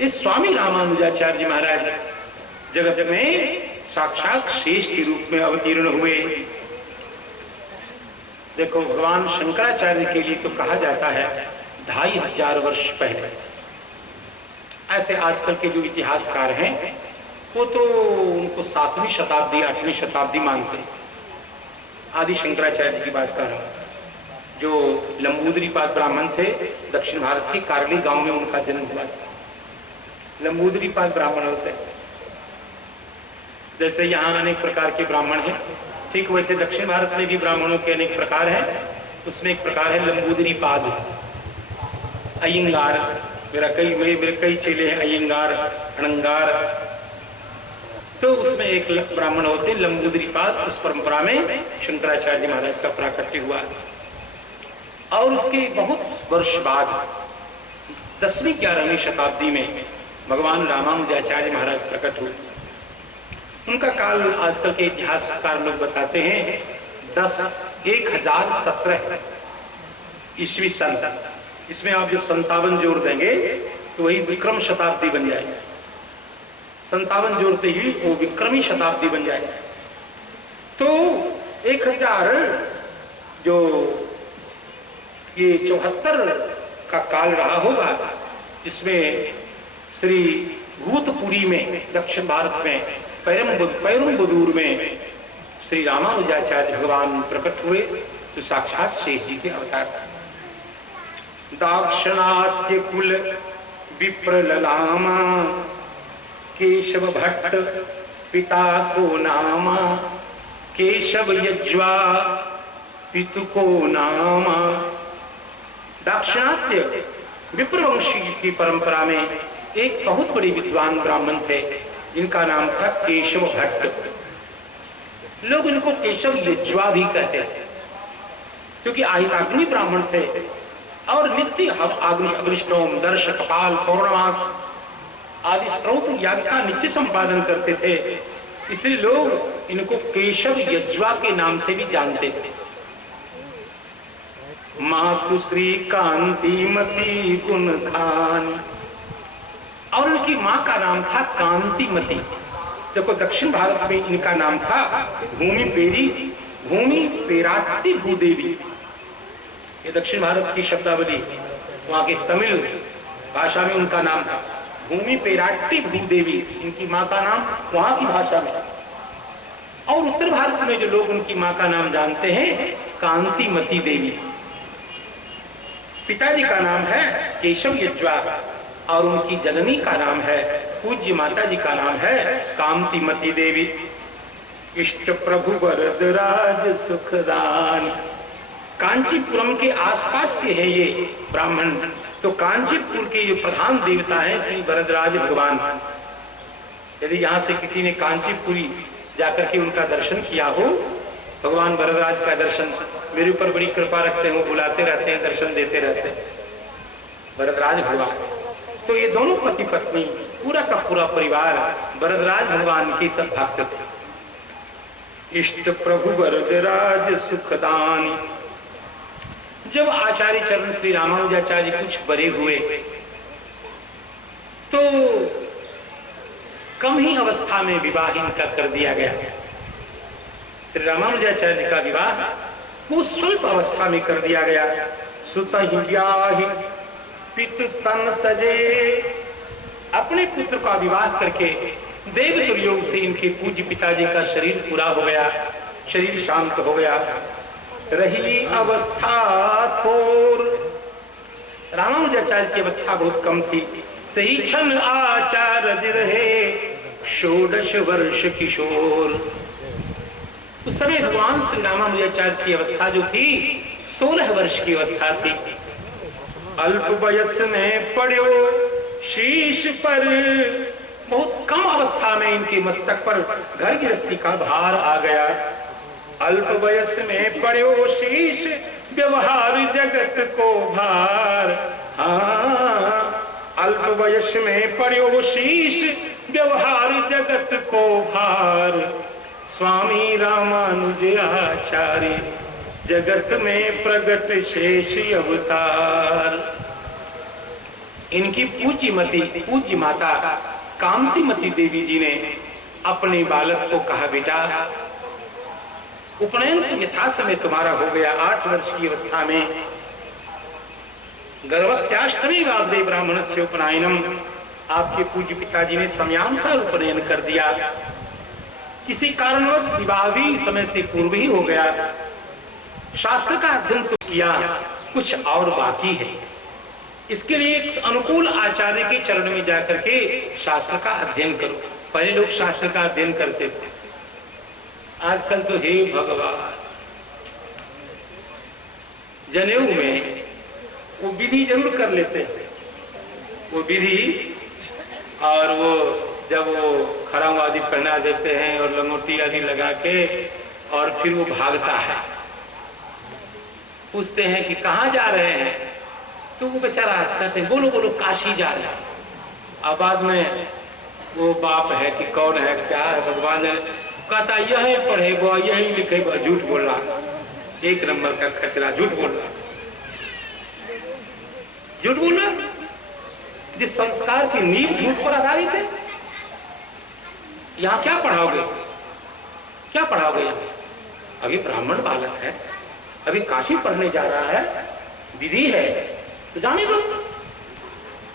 इस स्वामी रामानुजाचार्य महाराज जगत में साक्षात शेष के रूप में अवतीर्ण हुए। देखो, भगवान शंकराचार्य के लिए तो कहा जाता है 2500 वर्ष पहले। ऐसे आजकल के जो इतिहासकार हैं वो तो उनको 7वीं शताब्दी 8वीं शताब्दी मानते हैं। आदि शंकराचार्य की बात कर रहा हूं, जो लंबूदरीपाद ब्राह्मण थे, दक्षिण भारत के कारली गांव में उनका जन्म हुआ था। लंबूदरीपाद ब्राह्मण होते हैं, जैसे यहाँ अनेक प्रकार के ब्राह्मण हैं, ठीक वैसे दक्षिण भारत में भी ब्राह्मणों के अनेक प्रकार हैं। उसमें एक प्रकार है लंबूदरीपाद, अयंगार। मेरे कई चेले हैं अयंगार, अणंगार। तो उसमें एक ब्राह्मण होते हैं लंबूदरीपाद। उस परंपरा में शंकराचार्य महाराज का प्राकट्य हुआ, और उसके बहुत वर्ष बाद 10वीं 11वीं शताब्दी में भगवान रामानुजाचार्य महाराज प्रकट हुए। उनका काल आजकल के इतिहासकार लोग बताते हैं 1017 ईस्वी सन। इसमें आप जब 57 जोड़ देंगे तो वही विक्रम शताब्दी बन जाएगी। 57 जोड़ते ही वो विक्रमी शताब्दी बन जाएगी। तो 1000 जो ये 74 का काल रहा होगा, इसमें श्री भूतपुरी में, दक्षिण भारत में पैरुम्बदूर में श्री रामानुजाचार्य भगवान प्रकट हुए तो साक्षात शेष जी के अवतार। दाक्षिणात्य कुल विप्रललामा केशव भट्ट पिता को नामा, केशव यज्वा पितु को नामा। दाक्षिणात्य विप्रवंशी की परंपरा में एक बहुत बड़े विद्वान ब्राह्मण थे जिनका नाम था केशव भट्ट। लोग इनको केशव यज्वा भी कहते थे क्योंकि आहिताग्नि ब्राह्मण थे और नित्य अग्निष्टोम दर्श कपाल पौर्णमास आदि स्रोत याग का नित्य संपादन करते थे, इसलिए लोग इनको केशव यज्वा के नाम से भी जानते थे। मातु श्री कांतिमती गुण खान, और उनकी मां का नाम था कांतिमती। देखो दक्षिण भारत में इनका नाम था भूमि पेराट्टी भूदेवी। ये दक्षिण भारत की शब्दावली, वहां के तमिल भाषा में उनका नाम था भूमि पेराट्टी भूदेवी, इनकी मां का नाम वहां की भाषा में। और उत्तर भारत में जो लोग उनकी मां का नाम जानते हैं कांतिमती देवी। पिताजी का नाम है केशव यज्वा और उनकी जननी का नाम है, पूज्य माता जी का नाम है कांतिमती देवी। इष्ट प्रभु वरदराज सुखदान। कांचीपुरम के आसपास के हैं ये ब्राह्मण, तो कांचीपुर के जो प्रधान देवता हैं श्री वरदराज भगवान। यदि यहाँ से किसी ने कांचीपुरी जाकर के उनका दर्शन किया हो, भगवान वरदराज का दर्शन, मेरे ऊपर बड़ी कृपा रखते हैं, वो बुलाते रहते हैं, दर्शन देते रहते हैं वरदराज भगवान। तो ये दोनों पति पत्नी पूरा का पूरा परिवार वरदराज भगवान के सब भक्त थे। इष्ट प्रभु वरदराज सुखदान। जब आचार्य चरण श्री रामानुजाचार्य कुछ बड़े हुए तो कम ही अवस्था में विवाह इनका कर दिया गया। श्री रामानुजाचार्य का विवाह वो स्वल्प अवस्था में कर दिया गया। सुत ही ब्याहि पितु तन तजे। अपने पुत्र का विवाह करके देव दुर्योग से इनके पूज्य पिताजी का शरीर पूरा हो गया, शरीर शांत हो गया। रही अवस्था थोर। रामानुजाचार्य की अवस्था बहुत कम थी। तही क्षण आचार्य रहे 16 वर्ष किशोर। उस समय भगवान श्री रामानुजाचार्य की अवस्था जो थी 16 वर्ष की अवस्था थी। अल्प वयस में पड़ो शीश पर। बहुत कम अवस्था में इनके मस्तक पर घर गृहस्थी का भार आ गया। अल्प वयस में पड़ो शीश व्यवहार जगत को भार। हाँ, अल्प वयस में पड़ो शीश व्यवहार जगत को भार। स्वामी रामानुज आचार्य जगत में प्रगट शेष अवतार। इनकी पूज्य माता कांतिमती देवी जी ने अपने बालक को कहा, बेटा उपनयन यथा समय तुम्हारा हो गया। 8 वर्ष की अवस्था में गर्भस्याष्टमी वावदे ब्राह्मणस्य उपनयनम। आपके पूज्य पिताजी ने समयानुसार उपनयन कर दिया। किसी कारणवश विवाह भी समय से पूर्व ही हो गया। शास्त्र का अध्ययन तो किया, कुछ और बाकी है। इसके लिए एक अनुकूल आचार्य के चरण में जाकर के शास्त्र का अध्ययन करो। पहले लोग शास्त्र का अध्ययन करते थे, आजकल तो हे भगवान, जनेऊ में वो विधि जरूर कर लेते हैं, वो विधि, और वो जब वो खड़ाऊ आदि पहना देते हैं और लंगोटी आदि लगा के, और फिर वो भागता है। पूछते हैं कि कहाँ जा रहे हैं, तो वो बेचारा कहते हैं बोलो बोलो काशी जा रहे हैं। अब बाद में वो बाप है कि कौन है क्या है, भगवान ने कहता यही पढ़ेगा यही लिखेगा। झूठ बोल रहा, 1 नंबर का खचरा, झूठ बोल रहा, झूठ बोल रहा। जिस संस्कार की नींव झूठ पर आधारित है, यहाँ क्या पढ़ाओगे, क्या पढ़ाओगे यहाँ? अभी ब्राह्मण बालक है, अभी काशी पढ़ने जा रहा है, विधि है तो जाने दो।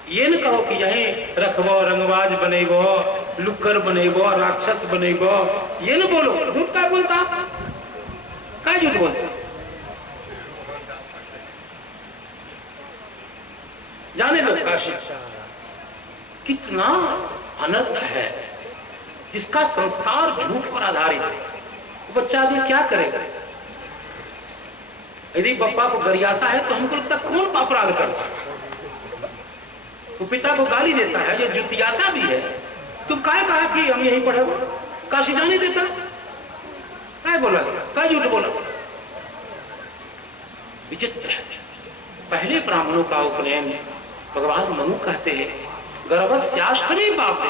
ये न कहो कि यहीं रखबो रंगबाज बनेगो लुक्कर बनेगो, राक्षस बनेगो, ये न बोलो। झूठ का बोलता, क्या झूठ बोलता? जाने दो काशी कितना अनर्थ है जिसका संस्कार झूठ पर आधारित है। तो बच्चा आगे क्या करेगा? यदि बप्पा को गरियाता है तो हमको लगता कौन अपराध करता है? वो पिता को गाली देता है, ये जुतियाता भी है। तो काय कहा कि हम यहीं पढ़े? काशी जाने देता, काय बोला, काय झूठ बोला? विचित्र है। पहले ब्राह्मणों का उपनयन भगवान मनु कहते हैं गर्भस्याष्टमी बापे,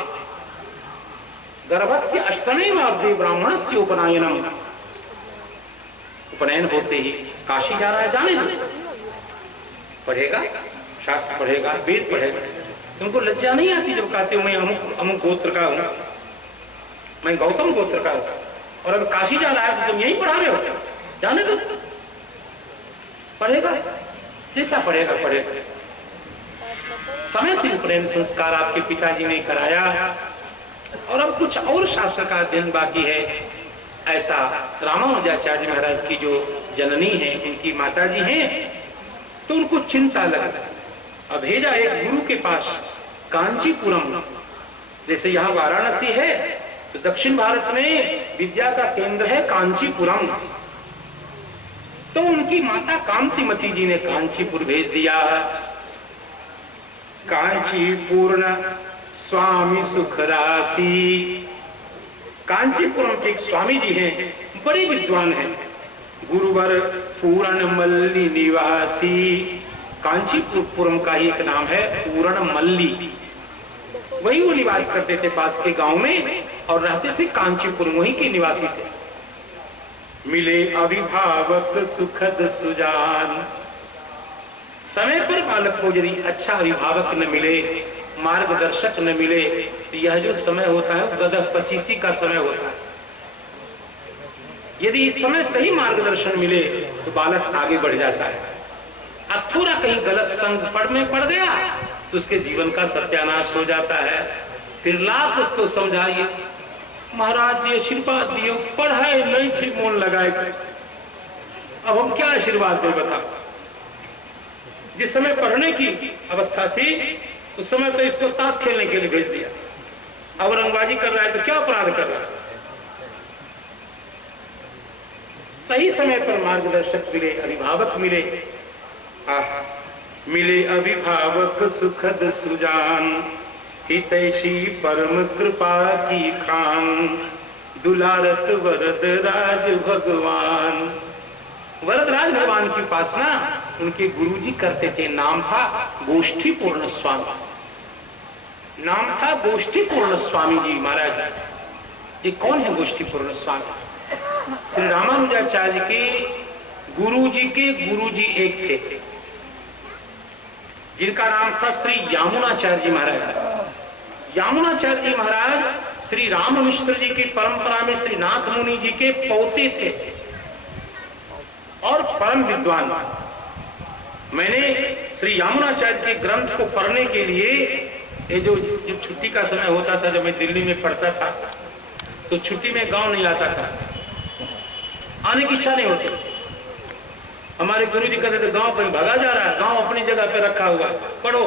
गर्भस्य अष्टमी बापे ब्राह्मणस्य उपनयनम। उपनयन होते ही काशी जा रहा है, जाने दो, पढ़ेगा, शास्त्र पढ़ेगा, वेद पढ़ेगा। तुमको लज्जा नहीं आती जब कहते हो मैं अमुक अमुक गोत्र का हूं, मैं गौतम गोत्र का हूं, और अब काशी जा रहा है तो तुम यहीं पढ़ा रहे हो? जाने दो, पढ़ेगा, जैसा पढ़ेगा पढ़ेगा। समय से उपनयन संस्कार आपके पिताजी ने कराया और अब कुछ और शास्त्र का अध्ययन बाकी है। ऐसा रामानुजाचार्य महाराज की जो जननी है, उनकी माताजी हैं, तो उनको चिंता लगा। अब भेजा एक गुरु के पास कांचीपुरम, जैसे यहाँ वाराणसी है तो दक्षिण भारत में विद्या का केंद्र है कांचीपुरम। तो उनकी माता कांतिमती जी ने कांचीपुर भेज दिया। कांचीपूर्ण स्वामी सुखरासी, कांचीपुरम के एक स्वामी जी हैं, बड़े विद्वान हैं, गुरुवर पूर्ण मल्ली निवासी। कांचीपुरम का ही एक नाम है पूर्ण मल्ली, वही वो निवास करते थे पास के गांव में और रहते थे कांचीपुरम, वहीं के निवासी थे। मिले अभिभावक सुखद सुजान, समय पर बालक को यदि अच्छा अभिभावक न मिले, मार्गदर्शक न मिले, तो यह जो समय होता है गदह पचीसी का समय होता है। यदि इस समय सही मार्गदर्शन मिले तो बालक आगे बढ़ जाता है। अब थोड़ा कहीं गलत संग में पड़ गया तो उसके जीवन का सत्यानाश हो जाता है। फिर लाख उसको समझाइए, महाराज जी आशीर्वाद दिए, पढ़ाए नहीं ठीक मन लगाए, अब हम क्या आशीर्वाद दे बताओ? जिस समय पढ़ने की अवस्था थी उस समय तो इसको ताश खेलने के लिए भेज दिया, अब रंगबाजी कर रहा है तो क्या अपराध कर रहा है? सही समय पर मार्गदर्शक मिले, अभिभावक मिले, मिले अभिभावक सुखद सुजान, हितैषी परम कृपा की खान, दुलारत वरद राज भगवान। वरदराज भगवान की उपासना उनके गुरुजी करते थे। नाम था गोष्ठी पूर्ण स्वामी, नाम था गोष्ठी पूर्ण स्वामी जी महाराज। ये कौन है गोष्ठी पूर्ण स्वामी? श्री रामानुजाचार्य के गुरुजी एक थे जिनका नाम था श्री यामुनाचार्य जी महाराज। यामुनाचार्य जी महाराज श्री राम मिश्र जी की परंपरा में श्री नाथ मुनि जी के पौते थे और परम विद्वान। मैंने श्री यामुनाचार्य के ग्रंथ को पढ़ने के लिए, ये जो छुट्टी का समय होता था, जब मैं दिल्ली में पढ़ता था तो छुट्टी में गांव नहीं आता था, आने की इच्छा नहीं होती। हमारे गुरुजी कहते थे गांव कहीं भागा जा रहा है, गांव अपनी जगह पे रखा हुआ, पढ़ो।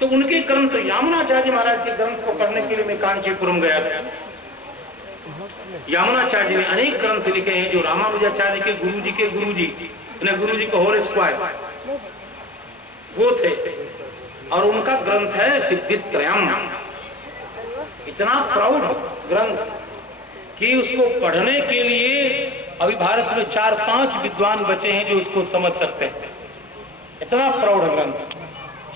तो उनके ग्रंथ, यामुनाचार्य महाराज के ग्रंथ को पढ़ने के लिए मैं कांचीपुरम गया था। यामुनाचार्य ने अनेक ग्रंथ लिखे हैं जो रामानुजाचार्य के गुरुजी उन्हें गुरुजी को होल स्क्वायर वो थे, और उनका ग्रंथ है सिद्धित्रयम। इतना प्राउड ग्रंथ कि उसको पढ़ने के लिए अभी भारत में 4-5 विद्वान बचे हैं जो उसको समझ सकते हैं। इतना प्रौढ़ ग्रंथ,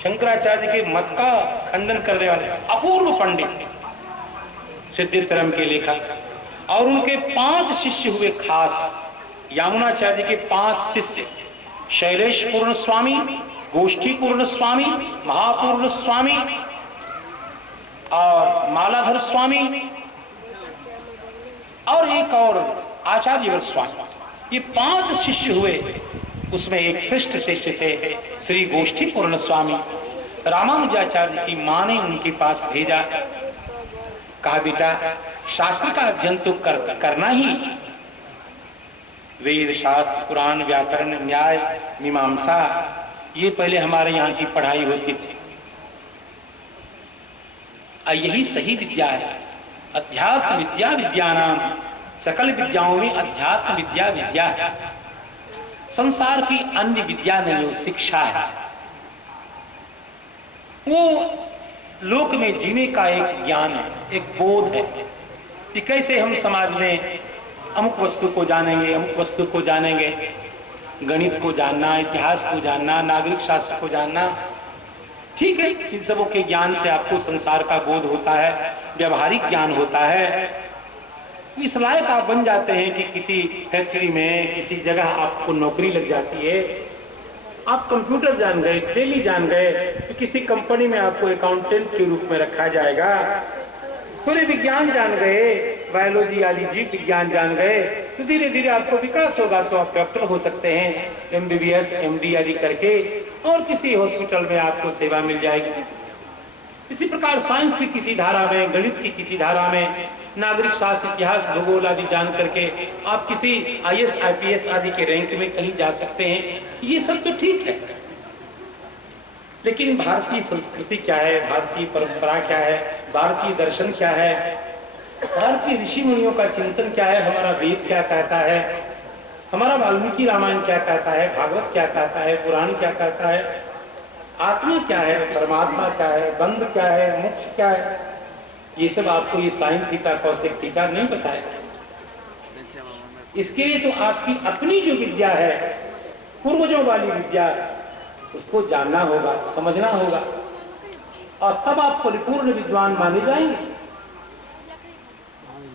शंकराचार्य के मत का खंडन करने वाले अपूर्व पंडित सिद्धित्रयम के लेखक। और उनके 5 शिष्य हुए खास, यामुनाचार्य के 5 शिष्य, शैलेश पूर्ण स्वामी, गोष्ठी पूर्ण स्वामी, महापूर्ण स्वामी और मालाधर स्वामी और एक और आचार्य स्वामी। ये 5 शिष्य हुए, उसमें एक श्रेष्ठ शिष्य थे श्री गोष्ठी पूर्ण स्वामी। रामानुजाचार्य की मां ने उनके पास भेजा कहा बेटा शास्त्र का अध्ययन तो करना ही, वेद शास्त्र पुराण व्याकरण न्याय मीमांसा ये पहले हमारे यहाँ की पढ़ाई होती थी। यही सही विद्या है। अध्यात्म विद्या विद्यानाम, सकल विद्याओं में अध्यात्म विद्या विद्या है। संसार की अन्य विद्या नहीं, वो शिक्षा है। वो लोक में जीने का एक ज्ञान है, एक बोध है कि कैसे हम समाज में अमुक वस्तु को जानेंगे, अमुक वस्तु को जानेंगे। गणित को जानना, इतिहास को जानना, नागरिक शास्त्र को जानना, ठीक है, इन सबों के ज्ञान से आपको संसार का बोध होता है, व्यवहारिक ज्ञान होता है। इस लायक आप बन जाते हैं कि किसी फैक्ट्री में किसी जगह आपको नौकरी लग जाती है। आप कंप्यूटर जान गए, टेली जान गए, तो किसी कंपनी में आपको अकाउंटेंट के रूप में रखा जाएगा। पूरे विज्ञान जान गए, बायोलॉजी आदि जीव विज्ञान जान गए, तो धीरे धीरे आपको विकास होगा, तो आप डॉक्टर हो सकते हैं, MBBS MD आदि करके, और किसी हॉस्पिटल में आपको सेवा मिल जाएगी। इसी प्रकार साइंस की किसी धारा में, गणित की किसी धारा में, नागरिक शास्त्र इतिहास भूगोल आदि जान करके आप किसी IAS IPS आदि के रैंक में कहीं जा सकते हैं। ये सब तो ठीक है, लेकिन भारतीय संस्कृति क्या है, भारतीय परंपरा क्या है, भारतीय दर्शन क्या है, भारतीय ऋषि मुनियों का चिंतन क्या है, हमारा वेद क्या कहता है, हमारा वाल्मीकि रामायण क्या कहता है, भागवत क्या कहता है, पुराण क्या कहता है, आत्मा क्या है, परमात्मा क्या है, बंध क्या है, मोक्ष क्या है, ये सब आपको ये साइन थीटा कौशिक थीटा नहीं बताएगा। इसके लिए तो आपकी अपनी जो विद्या है, पूर्वजों वाली विद्या, उसको जानना होगा, समझना होगा, और तब आप परिपूर्ण विद्वान माने जाएंगे।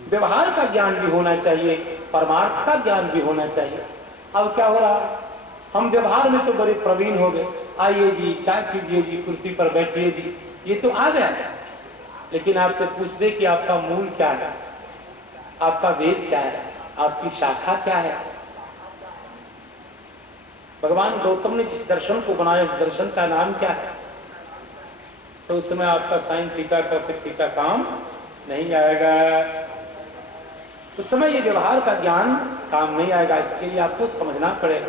व्यवहार का ज्ञान भी होना चाहिए, परमार्थ का ज्ञान भी होना चाहिए। अब क्या हो रहा, हम व्यवहार में तो बड़े प्रवीण हो गए, आइए जी चाय पीजिए जी, कुर्सी पर बैठिए जी, ये तो आ गया। लेकिन आपसे पूछ दे कि आपका मूल क्या है, आपका वेद क्या है, आपकी शाखा क्या है। भगवान गौतम ने जिस दर्शन को बनाया, उस दर्शन का नाम क्या है, तो उस समय आपका साइन थीटा कौशिक थीटा काम नहीं आएगा। उस समय ये व्यवहार का ज्ञान काम नहीं आएगा। इसके लिए आपको समझना पड़ेगा,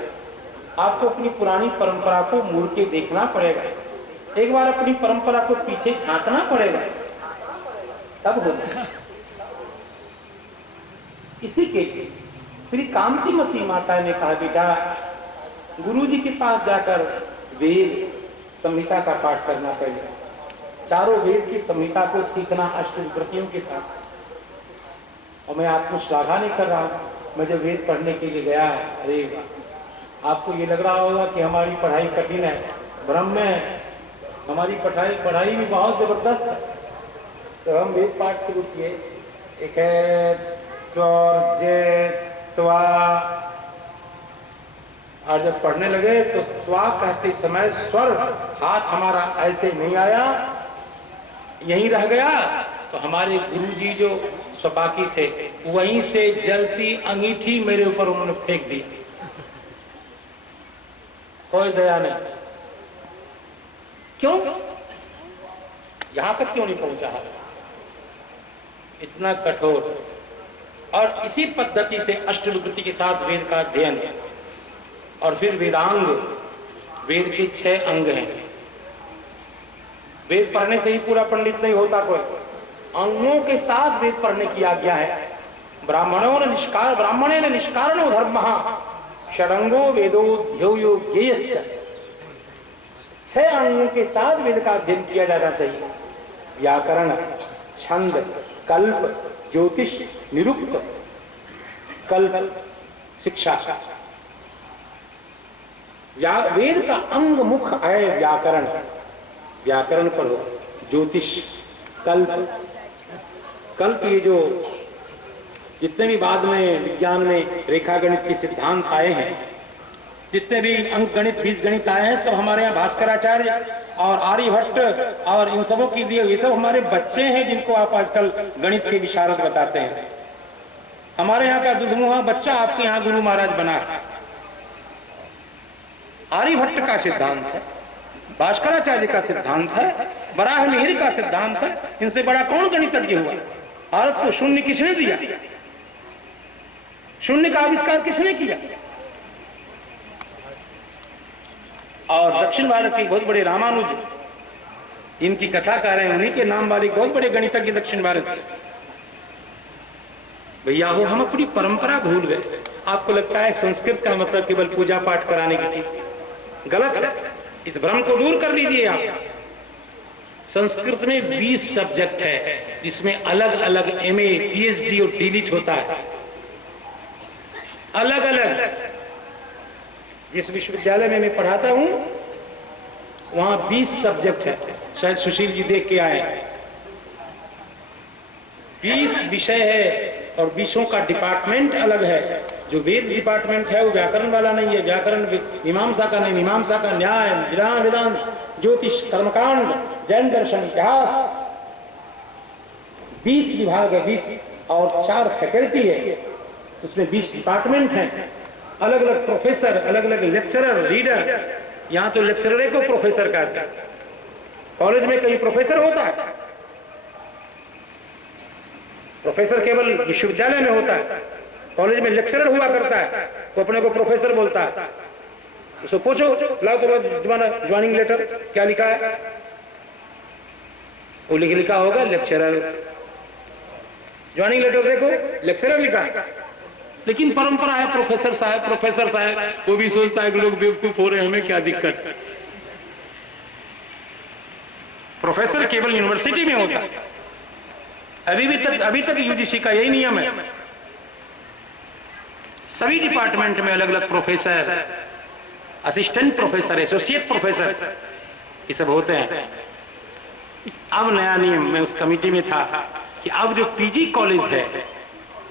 आपको अपनी पुरानी परंपरा को मुड़ के देखना पड़ेगा, एक बार अपनी परंपरा को पीछे झांकना पड़ेगा, तब होगा। इसी के लिए श्री कांतिमती माता ने कहा, बेटा गुरु जी के पास जाकर वेद संहिता का पाठ करना पड़ेगा। चारों वेद की संहिता को सीखना अष्टविकृतियों के साथ। और मैं आपको श्लाघा नहीं कर रहा, मैं जब वेद पढ़ने के लिए गया, अरे आपको ये लग रहा होगा कि हमारी पढ़ाई कठिन है, भ्रम में। हमारी पढ़ाई भी बहुत जबरदस्त है। तो हम वेद पाठ शुरू किए, एक है त्वा, और जब पढ़ने लगे तो त्वा कहते समय स्वर हाथ हमारा ऐसे नहीं आया, यहीं रह गया। तो हमारे गुरुजी जो स्वपाकी थे, वहीं से जलती अंगीठी मेरे ऊपर उन्होंने फेंक दी, कोई दया नहीं। क्यों, यहां तक क्यों नहीं पहुंचा है, इतना कठोर। और इसी पद्धति से अष्टविकृति के साथ वेद का अध्ययन, और फिर वेदांग, वेद के 6 अंग हैं। वेद पढ़ने से ही पूरा पंडित नहीं होता कोई, अंगों के साथ वेद पढ़ने की आज्ञा है। ब्राह्मणे निष्कारणो धर्मः षडंगो वेदो ध्येयो ज्ञेयश्च। 6 अंगों के साथ वेद का अध्ययन किया जाना चाहिए। व्याकरण, छंद, कल्प, ज्योतिष, निरुक्त, कल्प, शिक्षा। वेद का अंग मुख है व्याकरण, व्याकरण पढ़ो, ज्योतिष, कल्प। कल्प ये जो जितने भी बाद में विज्ञान में रेखा गणित के सिद्धांत आए हैं, जितने भी अंक गणित बीज गणित आए हैं, सब हमारे यहाँ भास्कराचार्य और आर्यभट्ट और इन सबों की दिए, ये सब हमारे बच्चे हैं जिनको आप आजकल गणित के विशारद बताते हैं। हमारे यहाँ का दुधमुहा बच्चा आपके यहाँ गुरु महाराज बना है। आर्यभट्ट का सिद्धांत है, भास्कराचार्य का सिद्धांत है, वराह मिहिर का सिद्धांत है। इनसे बड़ा कौन गणितज्ञ हुआ? भारत को शून्य किसने दिया? शून्य का आविष्कार किसने किया? और दक्षिण भारत के बहुत बड़े रामानुज, इनकी कथा कर रहे हैं, उन्हीं के नाम वाले बहुत बड़े गणितज्ञ दक्षिण भारत के। भैया हो, हम अपनी परंपरा भूल गए। आपको लगता है संस्कृत का मतलब केवल पूजा पाठ कराने की थी? गलत है, इस भ्रम को दूर कर लीजिए आप। संस्कृत में 20 सब्जेक्ट है, जिसमें अलग अलग एमए, पीएचडी और डीलिट होता है, अलग अलग। जिस विश्वविद्यालय में मैं पढ़ाता हूं वहां 20 सब्जेक्ट है, शायद सुशील जी देख के आए। 20 विषय है और 20 का डिपार्टमेंट अलग है। जो वेद डिपार्टमेंट है वो व्याकरण वाला नहीं है, व्याकरण मीमांसा का नहीं, मीमांसा का न्याय, विधान, वेदांत, ज्योतिष, कर्मकांड, जैन दर्शन, इतिहास। 20 विभाग है, 20 और 4 फैकल्टी है, उसमें 20 डिपार्टमेंट हैं, अलग अलग प्रोफेसर, अलग अलग लेक्चरर, रीडर। यहां तो लेक्चरर को प्रोफेसर कहते हैं, कॉलेज में कहीं प्रोफेसर होता है? प्रोफेसर केवल विश्वविद्यालय में होता है, कॉलेज में लेक्चरर हुआ करता है, वो अपने को प्रोफेसर बोलता है। उसको पूछो, लाओ तुम्हारा ज्वाइनिंग लेटर क्या लिखा है? वो लिखा होगा लेक्चरर। ज्वाइनिंग लेटर देखो, लेक्चरर लिखा है। लेकिन परंपरा है प्रोफेसर साहब, प्रोफेसर साहब। वो भी सोचता है कि लोग बेवकूफ हो रहे हैं, हमें क्या दिक्कत है। प्रोफेसर केवल यूनिवर्सिटी में होता है। अभी तक यूजीसी का यही नियम है। सभी डिपार्टमेंट में अलग अलग professor, assistant professor, associate professor, ये सब होते हैं। अब नया नियम, मैं उस कमेटी में था, कि अब जो पीजी कॉलेज है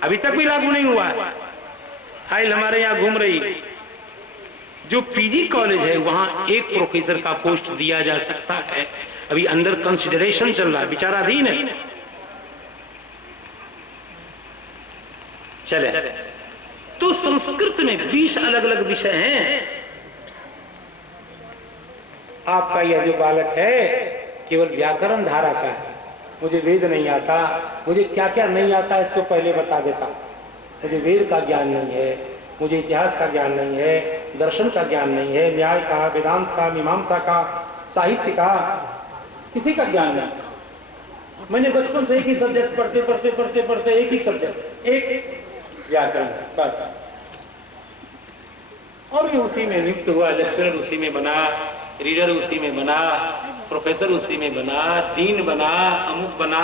अभी तक भी लागू नहीं हुआ है। फाइल हमारे यहाँ घूम रही। जो पीजी कॉलेज है वहां एक प्रोफेसर का पोस्ट दिया जा सकता है, अभी अंडर कंसिडरेशन चल रहा है, विचाराधीन है। चले, तो संस्कृत में 20 अलग अलग विषय हैं। आपका यह जो बालक है केवल व्याकरण धारा का है, मुझे वेद नहीं आता, मुझे क्या क्या नहीं आता है इसको पहले बता देता। मुझे वेद का ज्ञान नहीं है, मुझे इतिहास का ज्ञान नहीं है, दर्शन का ज्ञान नहीं है, न्याय का, वेदांत का, मीमांसा का, साहित्य का, किसी का ज्ञान नहीं। मैंने बचपन से एक ही सब्जेक्ट पढ़ते एक ही सब्जेक्ट, एक व्याकरण, बस। और भी उसी में नियुक्त हुआ, लेक्चरर उसी में बना, रीडर उसी में बना, प्रोफेसर उसी में बना, डीन बना, अमुक बना।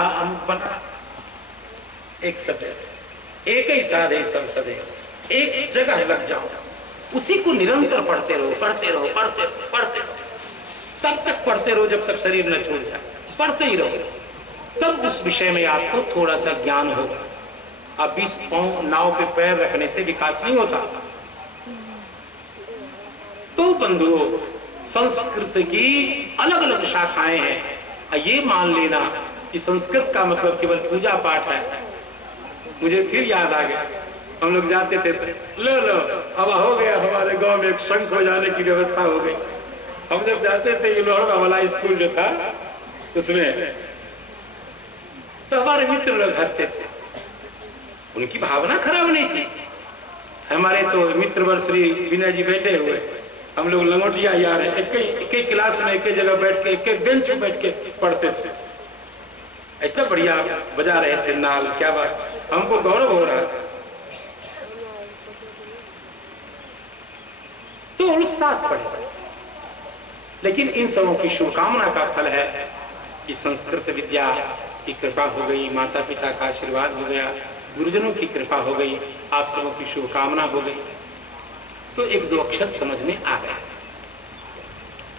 एक सब्जेक्ट, एक ही साधे सब सदे, एक जगह लग जाओ, उसी को निरंतर पढ़ते रहो, तब तक पढ़ते रहो जब तक शरीर न छूट जाए, पढ़ते ही रहो, तब उस विषय में आपको थोड़ा सा ज्ञान होगा। अब 20 पांव नाव पे पैर रखने से विकास नहीं होता। तो बंधुओं, संस्कृत की अलग अलग शाखाएं हैं। ये मान लेना कि संस्कृत का मतलब केवल पूजा पाठ है। मुझे फिर याद आ गया, हम लोग जाते थे, लो अब हो गया, हमारे गांव में एक शंख हो जाने की व्यवस्था हो गई। हम जब जाते थे ये लोहड़ा वाला स्कूल जो था उसमें, तो हमारे मित्र लोग हंसते थे। उनकी भावना खराब नहीं थी। हमारे तो मित्रवर श्री विनय जी बैठे हुए, हम लोग लंगोटिया यार एक क्लास में एक जगह बैठ के एक बेंच में बैठ के पढ़ते थे। इतना बढ़िया बजा रहे थे नाल, क्या बात, हमको गौरव हो रहा था। तो हम लोग साथ पढ़े। लेकिन इन सबों की शुभकामना का फल है कि संस्कृत विद्या की कृपा हो गई, माता पिता का आशीर्वाद हो गया, गुरुजनों की कृपा हो गई, आप सबों की शुभकामना हो गई, तो एक दो अक्षर समझ में आ गया।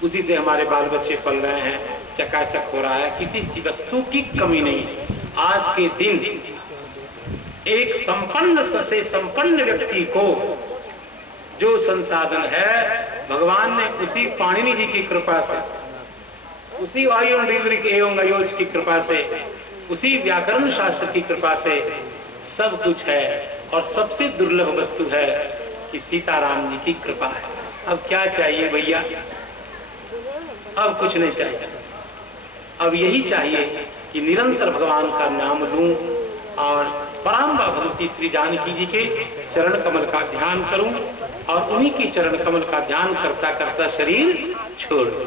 उसी से हमारे बाल बच्चे पल रहे हैं, चकाचक हो रहा है, किसी वस्तु की कमी नहीं। आज के दिन एक संपन्न से संपन्न व्यक्ति को जो संसाधन है भगवान ने उसी पाणिनि जी की कृपा से, उसी एवं अयोज की कृपा से, उसी व्याकरण शास्त्र की कृपा से सब कुछ है। और सबसे दुर्लभ वस्तु है कि सीताराम जी की कृपा है। अब क्या चाहिए भैया? अब कुछ नहीं चाहिए। अब यही चाहिए कि निरंतर भगवान का नाम लूं, और पराम्बा भगवती श्री जानकी जी के चरण कमल का ध्यान करूं और उन्हीं के चरण कमल का ध्यान करता करता शरीर छोड़ दूं,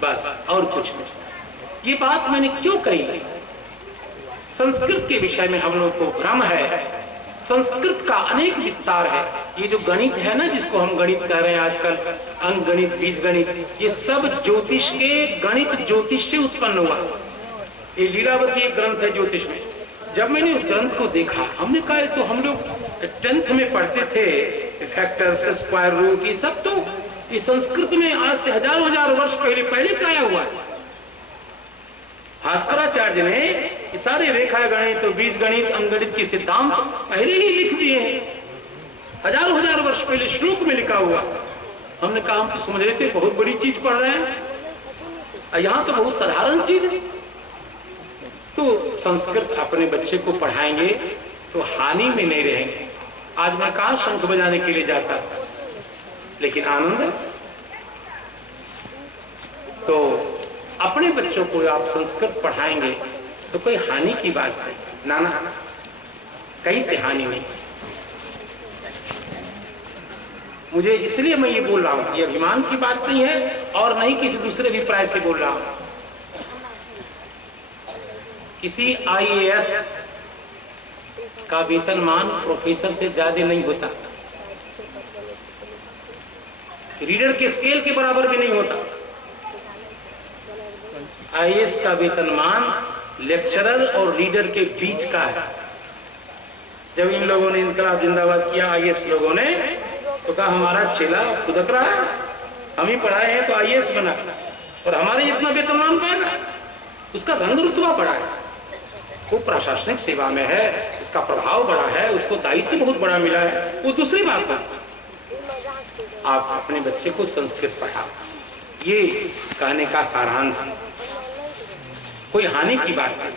बस और कुछ नहीं। ये बात मैंने क्यों कही? संस्कृत के विषय में हम लोग को भ्रम है। संस्कृत का अनेक विस्तार है। ये जो गणित है ना, जिसको हम गणित कह रहे हैं आजकल, अंक गणित, बीज गणित, ये सब ज्योतिष के गणित ज्योतिष से उत्पन्न हुआ। ये लीलावती एक ग्रंथ है ज्योतिष में। जब मैंने उस ग्रंथ को देखा, हमने कहा तो हम लोग 10th में पढ़ते थे, फैक्टर्स, स्क्वायर रूट, ये सब तो ये संस्कृत में आज से हजारों वर्ष पहले से आया हुआ है। भास्कराचार्य ने ये सारे रेखा गणित, बीज गणित, अंकगणित के सिद्धांत पहले ही लिख दिए हैं, हजारों वर्ष पहले श्लोक में लिखा हुआ। हमने कहा हम तो समझ रहे थे बहुत बड़ी चीज पढ़ रहे हैं, यहाँ तो बहुत साधारण चीज है। तो संस्कृत अपने बच्चे को पढ़ाएंगे तो हानि में नहीं रहेंगे। आज मैं कहाँ शंख बजाने के लिए जाता, लेकिन आनंद है। तो अपने बच्चों को आप संस्कृत पढ़ाएंगे तो कोई हानि की बात है ना, ना, कहीं से हानि नहीं। मुझे इसलिए मैं ये बोल रहा हूं, ये अभिमान की बात नहीं है और नहीं किसी दूसरे अभिप्राय से बोल रहा हूं। किसी IAS का वेतनमान प्रोफेसर से ज्यादा नहीं होता, रीडर के स्केल के बराबर भी नहीं होता। IAS का वेतनमान लेक्चरर और रीडर के बीच का है। जब इन लोगों ने इनकलाब जिंदाबाद किया, IAS लोगों ने, तो कहा हमारा चेला खुदक रहा है, हम ही पढ़ाए हैं तो IAS बना और हमारे इतना वेतनमान पाएगा। उसका रंग रुतबा बड़ा है, वो प्रशासनिक सेवा में है, इसका प्रभाव बड़ा है, उसको दायित्व बहुत बड़ा मिला है, वो दूसरी बात है। आप अपने बच्चे को संस्कृत पढ़ाओ, ये कहने का सारांश। कोई हानि की बात नहीं,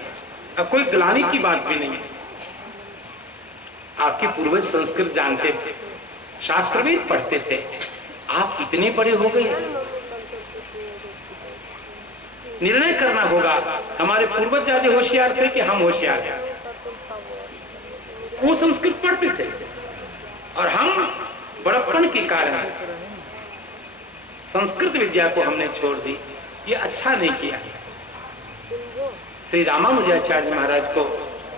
अब कोई गिलानी की बात भी नहीं है। आपके पूर्वज संस्कृत जानते थे, शास्त्रवेद पढ़ते थे, आप इतने बड़े हो गए। निर्णय करना होगा, हमारे पूर्वज ज्यादा होशियार थे कि हम होशियार हैं। वो संस्कृत पढ़ते थे और हम बड़प्पन के कारण संस्कृत विद्या को हमने छोड़ दी। ये अच्छा नहीं किया। श्री रामानुजाचार्य महाराज को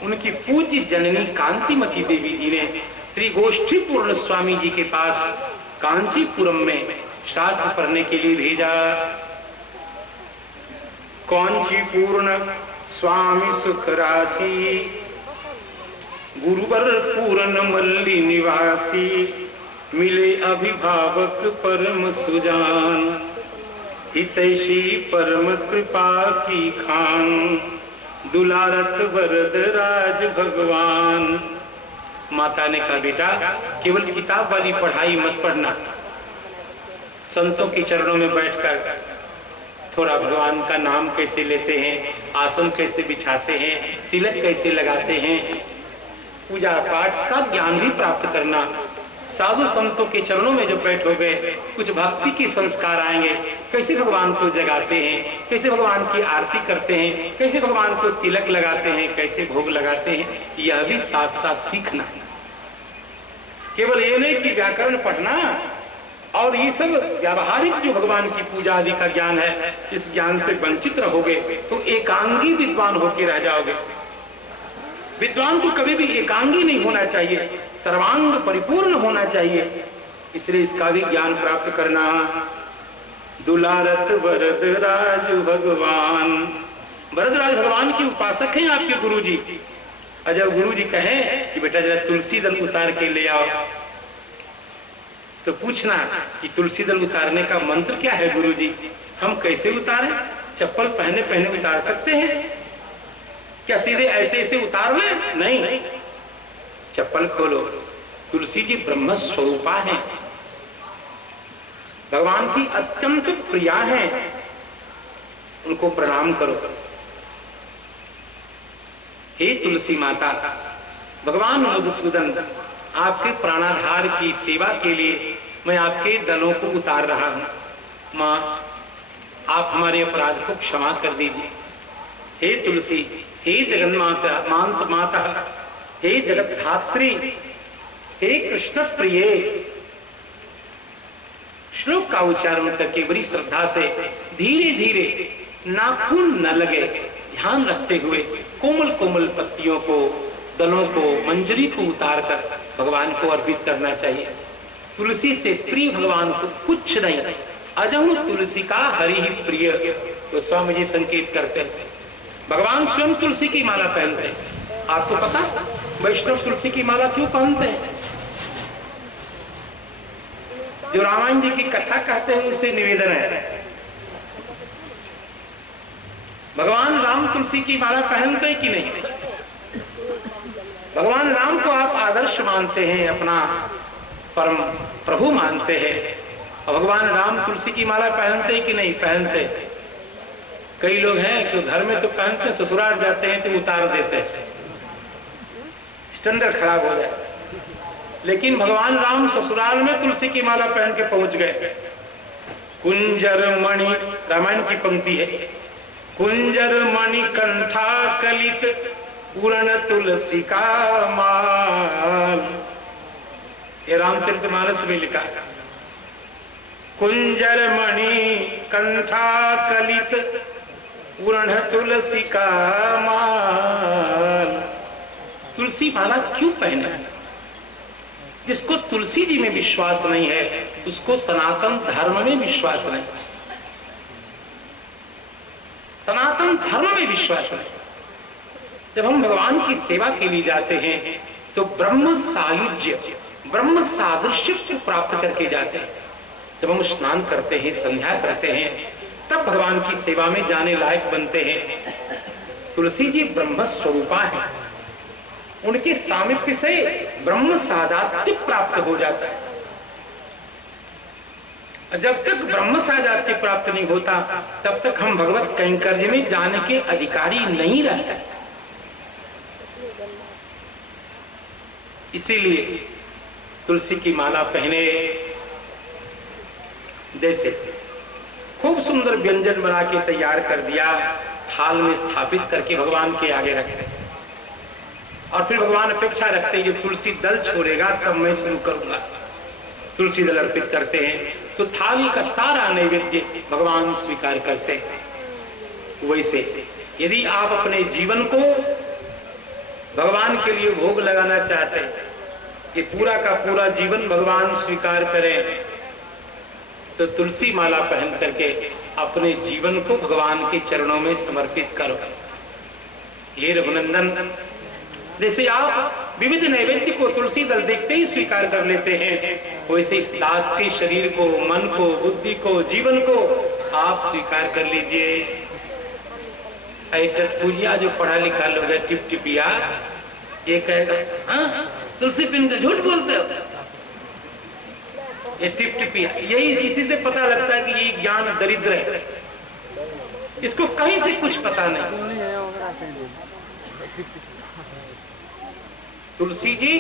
उनकी पूज्य जननी कांतिमती देवी जी ने श्री गोष्ठी पूर्ण स्वामी जी के पास कांचीपुरम में शास्त्र पढ़ने के लिए भेजा। कांचीपूर्ण स्वामी सुख राशि, गुरुवर पूर्ण मल्ली निवासी, मिले अभिभावक परम सुजान, हितैषी परम कृपा की खान, दुलारत वरद राज भगवान। माता ने कहा बेटा केवल किताब वाली पढ़ाई मत पढ़ना, संतों के चरणों में बैठकर थोड़ा भगवान का नाम कैसे लेते हैं, आसन कैसे बिछाते हैं, तिलक कैसे लगाते हैं, पूजा पाठ का ज्ञान भी प्राप्त करना। साधु संतों के चरणों में जब बैठोगे कुछ भक्ति के संस्कार आएंगे, कैसे भगवान को जगाते हैं, कैसे भगवान की आरती करते हैं, कैसे भगवान को तिलक लगाते हैं, कैसे भोग लगाते हैं, यह भी साथ साथ सीखना। केवल ये नहीं कि व्याकरण पढ़ना और ये सब व्यावहारिक जो भगवान की पूजा आदि का ज्ञान है, इस ज्ञान से वंचित रहोगे तो एकांगी विद्वान होकर रह जाओगे। विद्वान को कभी भी एकांगी नहीं होना चाहिए, सर्वांग परिपूर्ण होना चाहिए। इसलिए इसका भी ज्ञान प्राप्त करना। दुलारत वरदराज भगवान, वरदराज भगवान के उपासक हैं आपके गुरुजी। और जब गुरुजी कहें कि बेटा जरा तुलसी दल उतार के ले आओ, तो पूछना कि तुलसी दल उतारने का मंत्र क्या है गुरुजी? हम कैसे उतारें? चप्पल पहने पहने उतार सकते हैं क्या? सीधे ऐसे ऐसे उतार लें? नहीं, चप्पल खोलो। तुलसी जी ब्रह्म स्वरूपा है, भगवान की अत्यंत प्रिया है, उनको प्रणाम करो। हे तुलसी माता, भगवान मधुसूदन आपके प्राणाधार की सेवा के लिए मैं आपके दलों को उतार रहा हूं। मां, आप हमारे अपराध को क्षमा कर दीजिए। हे तुलसी, हे जगन्माता माता, हे जगत धात्री, हे कृष्ण प्रिय। श्लोक का उच्चारण करके बड़ी श्रद्धा से धीरे धीरे, नाखून न लगे, ध्यान रखते हुए कोमल कोमल पत्तियों को, दलों को, मंजरी को उतार कर भगवान को अर्पित करना चाहिए। तुलसी से प्रिय भगवान को कुछ नहीं। अजहु तुलसी का हरि ही प्रिय, तो स्वामी जी संकेत करते हैं। भगवान स्वयं तुलसी की माला पहनते हैं। आपको पता वैष्णव तुलसी की माला क्यों पहनते हैं? जो रामायण जी की कथा कहते हैं उनसे निवेदन है, भगवान राम तुलसी की माला पहनते हैं कि नहीं? भगवान राम को आप आदर्श मानते हैं, अपना परम प्रभु मानते हैं, और भगवान राम तुलसी की माला पहनते हैं कि नहीं? पहनते। कई लोग हैं कि घर में तो पहनते हैं, ससुराल जाते हैं तो उतार देते हैं, स्टैंडर्ड खराब हो जाए। लेकिन भगवान राम ससुराल में तुलसी की माला पहन के पहुंच गए। कुंजर मणि, रामायण की पंक्ति है, कुंजर मणि कंठा कलित पूर्ण तुलसी का माल। ये रामचरितमानस में लिखा है, कुंजर मणि कंठा कलित पूर्ण तुलसी का माल। तुलसी माला क्यों पहने? जिसको तुलसी जी में विश्वास नहीं है उसको सनातन धर्म में विश्वास नहीं, सनातन धर्म में विश्वास नहीं। जब हम भगवान की सेवा के लिए जाते हैं तो ब्रह्म सायुज्य, ब्रह्म सादृश्य को प्राप्त करके जाते हैं। जब हम स्नान करते हैं, संध्या करते हैं, तब भगवान की सेवा में जाने लायक बनते हैं। तुलसी जी ब्रह्म स्वरूपा है, उनके सामीप्य से ब्रह्म साजात्य प्राप्त हो जाता है। जब तक ब्रह्म साजात्य प्राप्त नहीं होता तब तक हम भगवत कैंकर्य में जाने के अधिकारी नहीं रहते। इसीलिए तुलसी की माला पहने, जैसे खूब सुंदर व्यंजन बना के तैयार कर दिया, थाल में स्थापित करके भगवान के आगे रखते, और फिर भगवान अपेक्षा रखते हैं ये तुलसी दल छोड़ेगा तब मैं शुरू करूंगा। तुलसी दल अर्पित करते हैं तो थाली का सारा नैवेद्य भगवान स्वीकार करते हैं। वैसे यदि आप अपने जीवन को भगवान के लिए भोग लगाना चाहते हैं कि पूरा का पूरा जीवन भगवान स्वीकार करें, तो तुलसी माला पहन करके अपने जीवन को भगवान के चरणों में समर्पित करो। हे रघुनंदन, जैसे आप विविध नैवेद्य को तुलसी दल देखते ही स्वीकार कर लेते हैं, वैसे इस दास के शरीर को, मन को, बुद्धि को, जीवन को आप स्वीकार कर लीजिए। पूजिया जो पढ़ा लिखा लोग है, टिप टिपिया, ये कहेगा हाँ तुलसी पिन का झूठ बोलते हो, ये टिप टिपिया। यही इसी से पता लगता है कि ये ज्ञान दरिद्र है, इसको कहीं से कुछ पता नहीं। तुलसी जी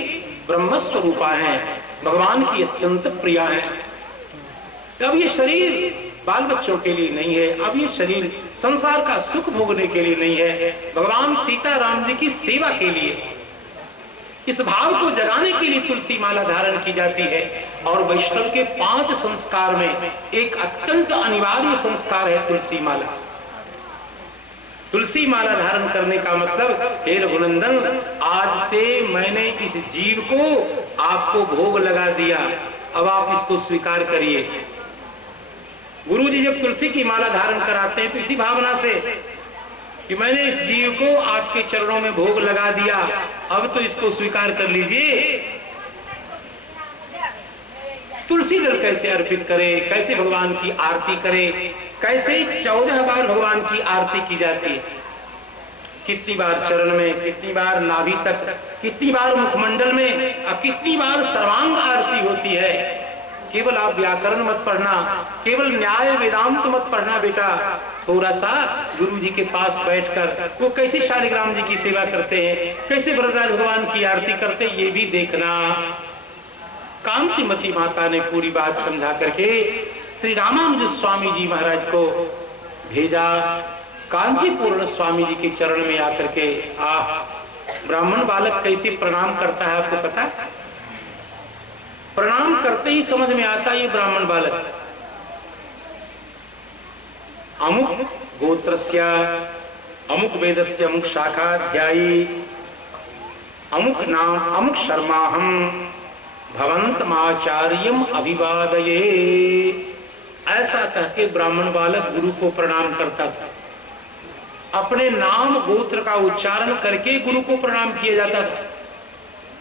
ब्रह्म स्वरूपा है, भगवान की अत्यंत प्रिया है। अब ये शरीर बाल बच्चों के लिए नहीं है, अब ये शरीर संसार का सुख भोगने के लिए नहीं है, भगवान सीता राम जी की सेवा के लिए, इस भाव को जगाने के लिए तुलसी माला धारण की जाती है। और वैष्णव के 5 संस्कार में एक अत्यंत अनिवार्य संस्कार है तुलसी माला। तुलसी माला धारण करने का मतलब, हे रघुनंदन, आज से मैंने इस जीव को आपको भोग लगा दिया, अब आप इसको स्वीकार करिए। गुरु जी जब तुलसी की माला धारण कराते हैं तो इसी भावना से कि मैंने इस जीव को आपके चरणों में भोग लगा दिया, अब तो इसको स्वीकार कर लीजिए। तुलसी दल कैसे अर्पित करे, कैसे भगवान की आरती करे, कैसे 14 बार भगवान की आरती की जाती है, कितनी बार चरण में, कितनी बार नाभि तक, कितनी बार मुखमंडल में, और कितनी बार सर्वांग आरती होती है। केवल आप व्याकरण मत पढ़ना, केवल न्याय वेदांत मत पढ़ना बेटा, थोड़ा सा गुरु जी के पास बैठकर वो कैसे शालिग्राम जी की सेवा करते हैं, कैसे वरदराज भगवान की आरती करते हैं, ये भी देखना। कांतिमती माता ने पूरी बात समझा करके श्री रामानुज स्वामी जी महाराज को भेजा। कांचीपूर्ण स्वामी जी के चरण में आकर के ब्राह्मण बालक कैसे प्रणाम करता है आपको पता है? प्रणाम करते ही समझ में आता है ये ब्राह्मण बालक अमुक गोत्रस्य अमुक वेदस्य अमुक शाखाध्यायी अमुक नाम अमुक शर्माहम भवन्तमाचार्यम अभिवादये। ऐसा कहके ब्राह्मण बालक गुरु को प्रणाम करता था। अपने नाम गोत्र का उच्चारण करके गुरु को प्रणाम किया जाता था।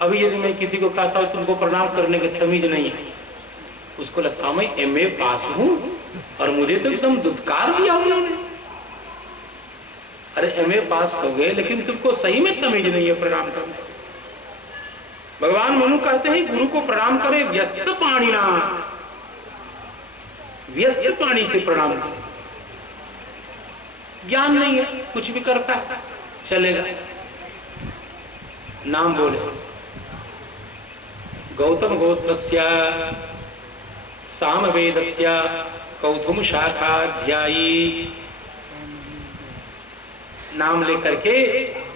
अभी यदि मैं किसी को कहता हूं तुमको प्रणाम करने की तमीज नहीं है, उसको लगता मैं एमए पास हूं और मुझे तो एकदम दुत्कार दिया उन्होंने। अरे एमए पास हो गए लेकिन तुमको सही में तमीज नहीं है प्रणाम करने। भगवान मनु कहते हैं गुरु को प्रणाम करे व्यस्त पाणिना, व्यस्त पाणी से प्रणाम करे। ज्ञान नहीं है, कुछ भी करता है चलेगा। नाम बोले गौतम गोत्रस्य सामवेदस्य कौथुम शाखाध्यायी, नाम लेकर के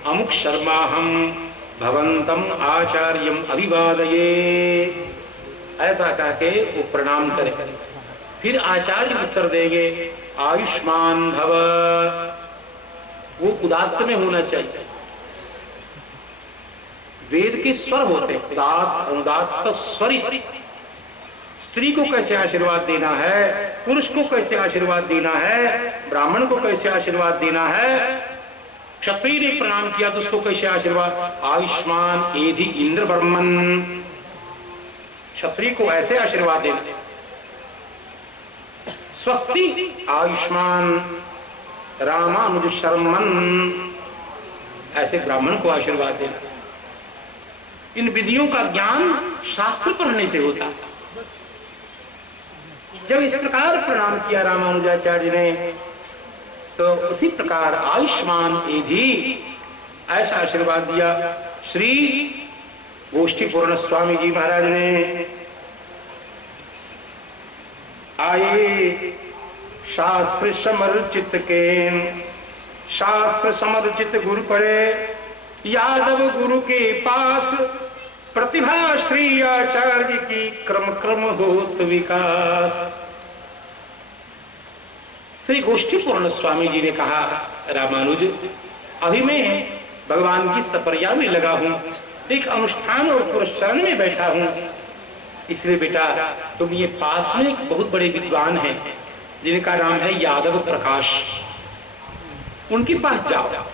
अमुक शर्माहम भवन्तम आचार्यम अभिवादये, ऐसा कह के वो प्रणाम करे। फिर आचार्य उत्तर देंगे आयुष्मान भव। वो उदात्त में होना चाहिए। वेद के स्वर होते उदात्त अनुदात्त स्वरित। स्त्री को कैसे आशीर्वाद देना है, पुरुष को कैसे आशीर्वाद देना है, ब्राह्मण को कैसे आशीर्वाद देना है, क्षत्रिय ने प्रणाम किया तो उसको कैसे आशीर्वाद, आयुष्मान एधि इंद्र ब्रह्मन, क्षत्रिय को ऐसे आशीर्वाद देना। स्वस्ति आयुष्मान रामानुज शर्मन, ऐसे ब्राह्मण को आशीर्वाद देना। इन विधियों का ज्ञान शास्त्र पढ़ने से होता। जब इस प्रकार प्रणाम किया रामानुजाचार्य ने तो उसी प्रकार आयुष्मान एधि ऐसा आशीर्वाद दिया। श्री गोष्ठीपूर्ण स्वामी जी महाराज ने आए शास्त्र समर्चित के, शास्त्र समर्चित गुरु पड़े यादव गुरु के पास, प्रतिभा श्री आचार्य की क्रम क्रम होत विकास। श्री गोष्ठीपूर्ण स्वामी जी ने कहा रामानुज अभी मैं भगवान की सपरिया में लगा हूं, एक अनुष्ठान और पुरस्चरण में बैठा हूं, इसलिए बेटा तुम ये पास में एक बहुत बड़े विद्वान हैं जिनका नाम है यादव प्रकाश, उनके पास जाओ।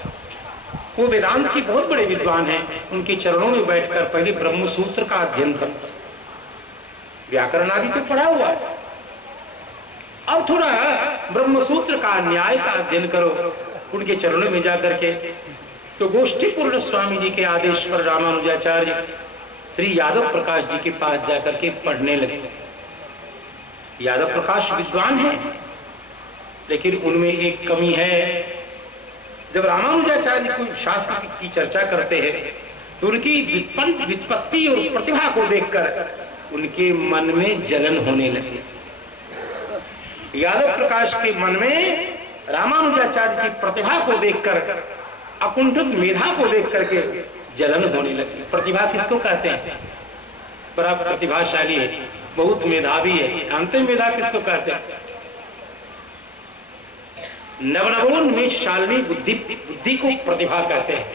वो वेदांत के बहुत बड़े विद्वान हैं, उनके चरणों में बैठकर पहले ब्रह्म सूत्र का अध्ययन करो, व्याकरण आदि तो पढ़ा हुआ है, अब थोड़ा ब्रह्म सूत्र का न्याय का अध्ययन करो उनके चरणों में जाकर के। तो गोष्ठीपूर्ण स्वामी जी के आदेश पर रामानुजाचार्य श्री यादव प्रकाश जी के पास जाकर के पढ़ने लगे। यादव प्रकाश विद्वान है लेकिन उनमें एक कमी है। जब रामानुजाचार्य कोई शास्त्र की चर्चा करते हैं तो उनकी व्युत्पत्ति और प्रतिभा को देखकर उनके मन में जलन होने लगी। यादव प्रकाश के मन में रामानुजाचार्य की प्रतिभा को देखकर, अकुंठित मेधा को देख करके जलन होने लगी। प्रतिभा किसको कहते हैं? बड़ा प्रतिभाशाली है, बहुत मेधावी है। जानते मेधा किसको कहते हैं? नवनवोन्मेष शालिनी बुद्धि को प्रतिभा कहते हैं।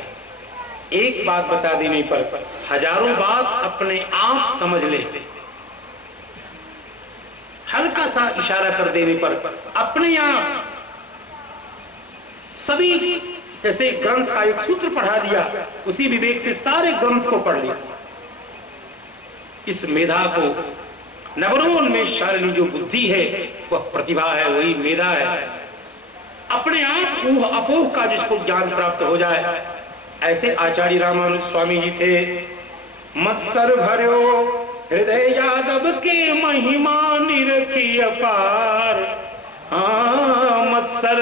एक बात बता देने पर हजारों बात अपने आप समझ ले, हल्का सा इशारा कर देने पर अपने आप सभी, जैसे ग्रंथ का एक सूत्र पढ़ा दिया उसी विवेक से सारे ग्रंथ को पढ़ लिया। इस मेधा को, नवनवोन्मेष शालिनी जो बुद्धि है वह प्रतिभा है, वही मेधा है। अपने आप ऊह अपोह का जिसको ज्ञान प्राप्त हो जाए, ऐसे आचार्य रामानुज स्वामी जी थे। मत्सर भर्यो हृदय यादव के महिमा निरखी अपार, हाँ मत्सर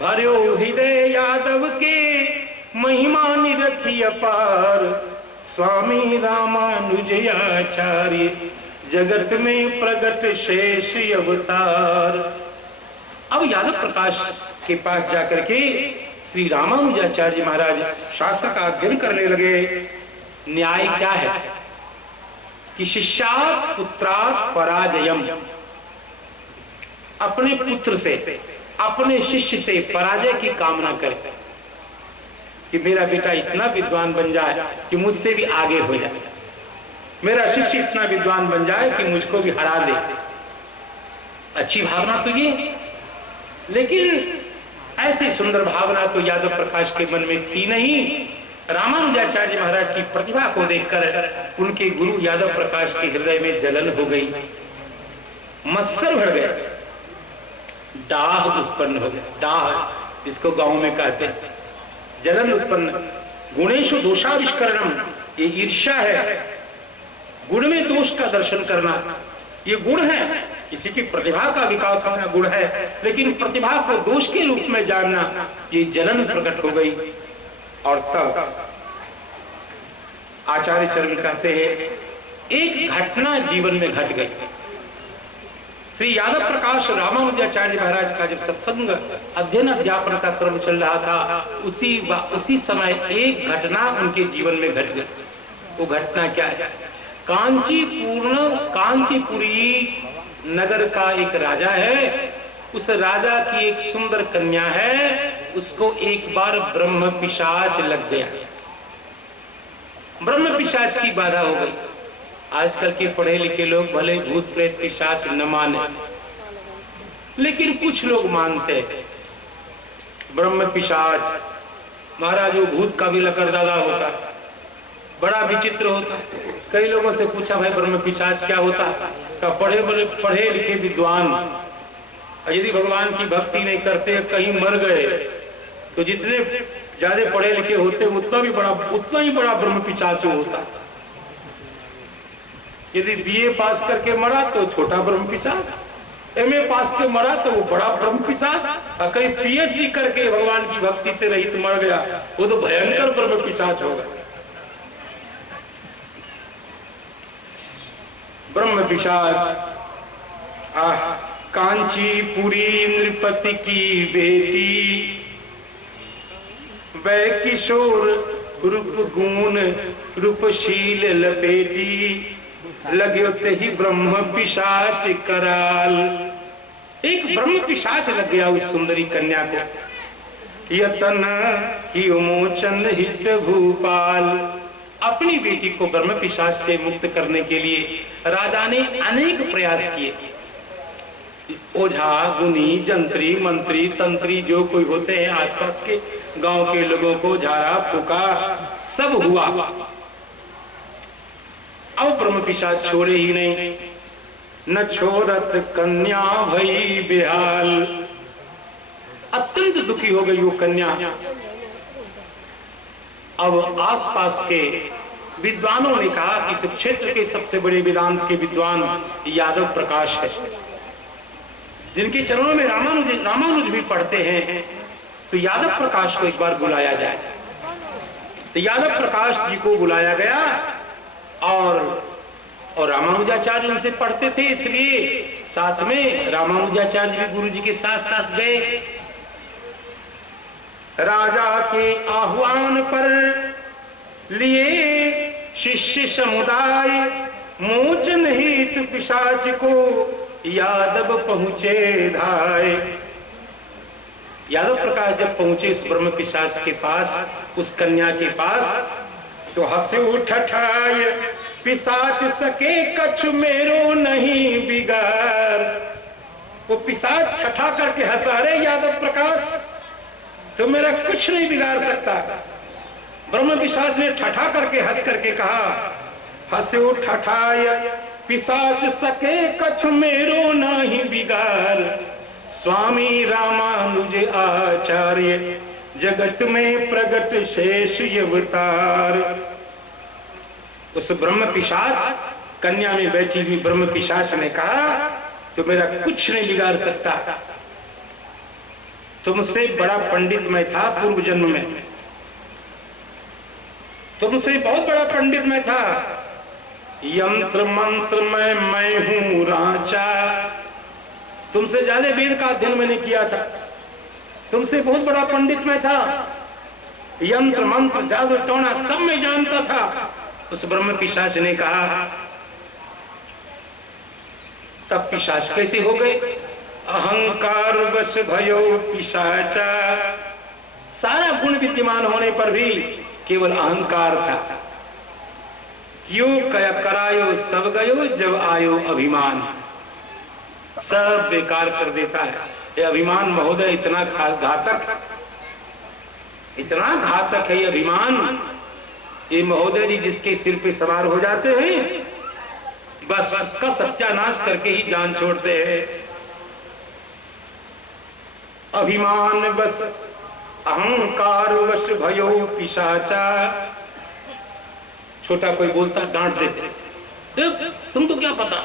भर्यो हृदय यादव के महिमा निरखी अपार, स्वामी रामानुज आचार्य जगत में प्रगट शेष अवतार। अब यादव प्रकाश के पास जाकर के श्री रामानुजाचार्य महाराज शास्त्र का अध्ययन करने लगे। न्याय क्या है कि शिष्यात् पुत्रात् पराजयम, अपने पुत्र से, अपने शिष्य से पराजय की कामना करे कि मेरा बेटा इतना विद्वान बन जाए कि मुझसे भी आगे हो जाए, मेरा शिष्य इतना विद्वान बन जाए कि मुझको भी हरा दे। अच्छी भावना तो ये, लेकिन ऐसी सुंदर भावना तो यादव प्रकाश के मन में थी नहीं। रामानुजाचार्य महाराज की प्रतिभा को देखकर उनके गुरु यादव प्रकाश के हृदय में जलन हो गई, मत्सर भर गया, डाह उत्पन्न हो गया। डाह जिसको गांव में कहते हैं, जलन उत्पन्न। गुणेशु दोषाविष्करणम, ये ईर्ष्या है, गुण में दोष का दर्शन करना, ये गुण है। किसी की प्रतिभा का विकास होना गुण है, लेकिन प्रतिभा को दोष के रूप में जानना, ये जलन प्रकट हो गई। और तब आचार्य चरण कहते हैं एक घटना जीवन में घट गई। श्री यादव प्रकाश रामानुजाचार्य महाराज का जब सत्संग अध्ययन अध्यापन का क्रम चल रहा था, उसी समय एक घटना उनके जीवन में घट गई। वो घटना क्या है? कांचीपुरी नगर का एक राजा है, उस राजा की एक सुंदर कन्या है, उसको एक बार ब्रह्म पिशाच लग गया। ब्रह्म पिशाच की बाधा हो गई। आजकल के पढ़े लिखे लोग भले भूत प्रेत पिशाच न माने, लेकिन कुछ लोग मानते हैं ब्रह्म पिशाच। महाराज वो भूत का भी लकड़दादा होता, बड़ा विचित्र होता। कई लोगों से पूछा भाई ब्रह्म पिशाच क्या होता, का पढ़े लिखे विद्वान यदि भगवान की भक्ति नहीं करते, कहीं मर गए, तो जितने ज्यादा पढ़े लिखे होते उतना ही बड़ा ब्रह्म पिशाच होता। यदि बीए पास करके मरा तो छोटा ब्रह्म पिशाच, एमए पास के मरा तो वो बड़ा ब्रह्म पिशाच, और कहीं पीएचडी करके भगवान की भक्ति से रहित मर गया, वो तो भयंकर ब्रह्म पिशाच होगा। ब्रह्म पिशाच। कांचीपुरी नृपति की बेटी, वै किशोर रूप गुण रूपशील लपेटी, लगे ही ब्रह्म पिशाच कराल। एक ब्रह्म पिशाच लग गया उस सुंदरी कन्या को। यतन ही मोचन हित भूपाल। अपनी बेटी को ब्रह्म पिशाच से मुक्त करने के लिए राजा ने अनेक प्रयास किए। ओझा गुनी जंत्री मंत्री तंत्री जो कोई होते हैं आसपास के गांव के लोगों को झाड़ा फूका सब हुआ, अब ब्रह्म पिशाच छोड़े ही नहीं। न छोड़त कन्या भई बेहाल। अत्यंत दुखी हो गई वो कन्या। अब आसपास के विद्वानों ने कहा कि इस क्षेत्र के सबसे बड़े वेदांत के विद्वान यादव प्रकाश है, जिनके चरणों में रामानुज भी पढ़ते हैं, तो यादव प्रकाश को एक बार बुलाया जाए। तो यादव प्रकाश जी को बुलाया गया और रामानुजाचार्य उनसे पढ़ते थे, इसलिए साथ में रामानुजाचार्य भी गुरु जी के साथ साथ गए। राजा के आह्वान पर लिए शिष्य समुदाय, मोचन हित पिशाच को यादव पहुंचे धाय। यादव प्रकाश जब पहुंचे इस ब्रह्म पिशाच के पास, उस कन्या के पास, तो हंसे उठाए पिशाच सके कछु मेरो नहीं बिगाड़। वो पिशाच ठठा करके हंसा, रे यादव प्रकाश तो मेरा कुछ नहीं बिगाड़ सकता। ब्रह्म पिशाच ने ठठा करके हंस करके कहा, हंसे उठाए पिशाच सके कछु मेरो नहीं बिगाड़। स्वामी रामानुज आचार्य जगत में प्रगट शेष अवतार। उस ब्रह्म पिशाच कन्या में बैठी हुई ब्रह्म पिशाच ने कहा, तो मेरा कुछ नहीं बिगाड़ सकता। तुमसे बड़ा पंडित मैं था पूर्व जन्म में, तुमसे बहुत बड़ा पंडित मैं था। यंत्र मंत्र में मैं हूं रांचा। तुमसे ज्यादा वेद का अध्ययन मैंने किया था, तुमसे बहुत बड़ा पंडित मैं था, यंत्र मंत्र जादू टोना सब मैं जानता था। उस ब्रह्म पिशाच ने कहा। तब पिशाच कैसे हो गए? अहंकार बस भयो पिशाचा। सारा गुण विद्यमान होने पर भी केवल अहंकार था। क्यों करायो सब गयो जब आयो अभिमान। सब बेकार कर देता है ये अभिमान महोदय। इतना घातक, इतना घातक है ये अभिमान। ये महोदय जी जिसके सिर पे सवार हो जाते हैं बस उसका सत्यानाश करके ही जान छोड़ते हैं। अभिमान बस अहंकार वश भयो पिशाचा। छोटा कोई बोलता डांट देते, तुम तो क्या पता।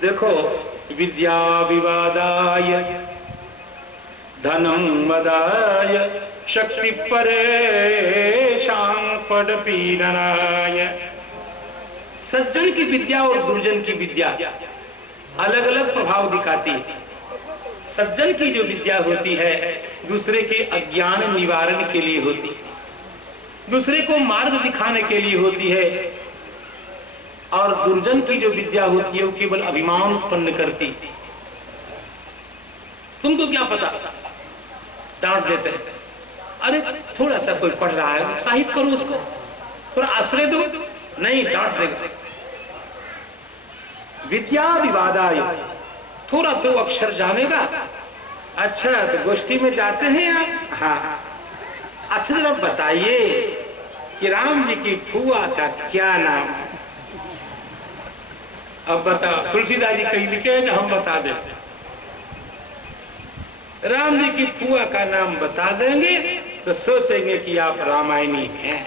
देखो, विद्या विवादाय धनम मदाय शक्ति परेशान पद पीडनाय। सज्जन की विद्या और दुर्जन की विद्या अलग अलग प्रभाव दिखाती है। सज्जन की जो विद्या होती है दूसरे के अज्ञान निवारण के लिए होती है, दूसरे को मार्ग दिखाने के लिए होती है। और दुर्जन की जो विद्या होती है वो केवल अभिमान उत्पन्न करती है। तुमको क्या पता, डांट देते हैं। अरे थोड़ा सा कोई पढ़ रहा है, उत्साहित करो उसको, थोड़ा आश्रय दो। नहीं, डांट देगा। विद्या विवादाय, थोड़ा दो अक्षर जानेगा। अच्छा तो गोष्ठी में जाते हैं आप? हाँ। अच्छा जरा बताइए कि राम जी की फुआ का क्या नाम है? अब बताओ। तुलसीदास जी कहीं लिखे हैं कि हम बता देते। राम जी की फुआ का नाम बता देंगे तो सोचेंगे कि आप रामायणी हैं,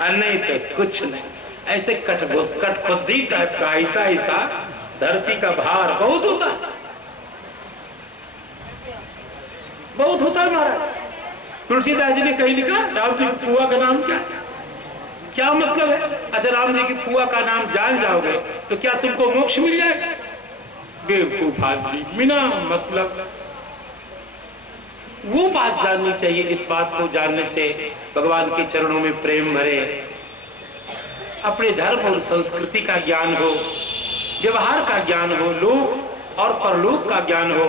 और नहीं तो कुछ नहीं। ऐसे कठपुतली टाइप का ऐसा ऐसा धरती का भार बहुत होता, बहुत होता है महाराज। तुलसीदास जी ने कहीं लिखा राम जी की फुआ का नाम क्या मतलब है? अच्छा, राम जी की फुआ का नाम जान जाओगे तो क्या तुमको मोक्ष मिल जाएगा? बेवकूफ आदमी, बिना मतलब। वो बात जाननी चाहिए। इस बात को जानने से भगवान के चरणों में प्रेम भरे, अपने धर्म और संस्कृति का ज्ञान हो, व्यवहार का ज्ञान हो, लोक और परलोक का ज्ञान हो,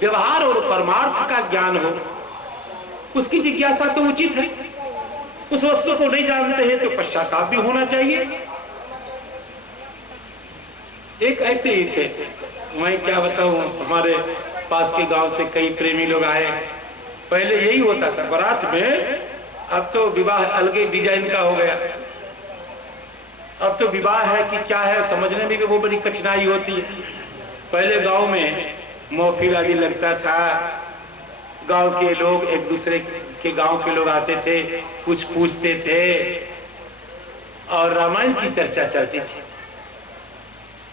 व्यवहार और परमार्थ का ज्ञान हो, उसकी जिज्ञासा तो उचित है। उस वस्तु को नहीं जानते हैं तो पश्चाताप भी होना चाहिए। एक ऐसे ही थे, मैं क्या बताऊं, हमारे पास के गांव से कई प्रेमी लोग आए। पहले यही होता था बारात में, अब तो विवाह अलग डिजाइन का हो गया। अब तो विवाह है कि क्या है समझने में भी वो बड़ी कठिनाई होती है। पहले गांव में महफिल आदि लगता था, गांव के लोग एक दूसरे के गांव के लोग आते थे, कुछ पूछते थे और रामायण की चर्चा चलती थी।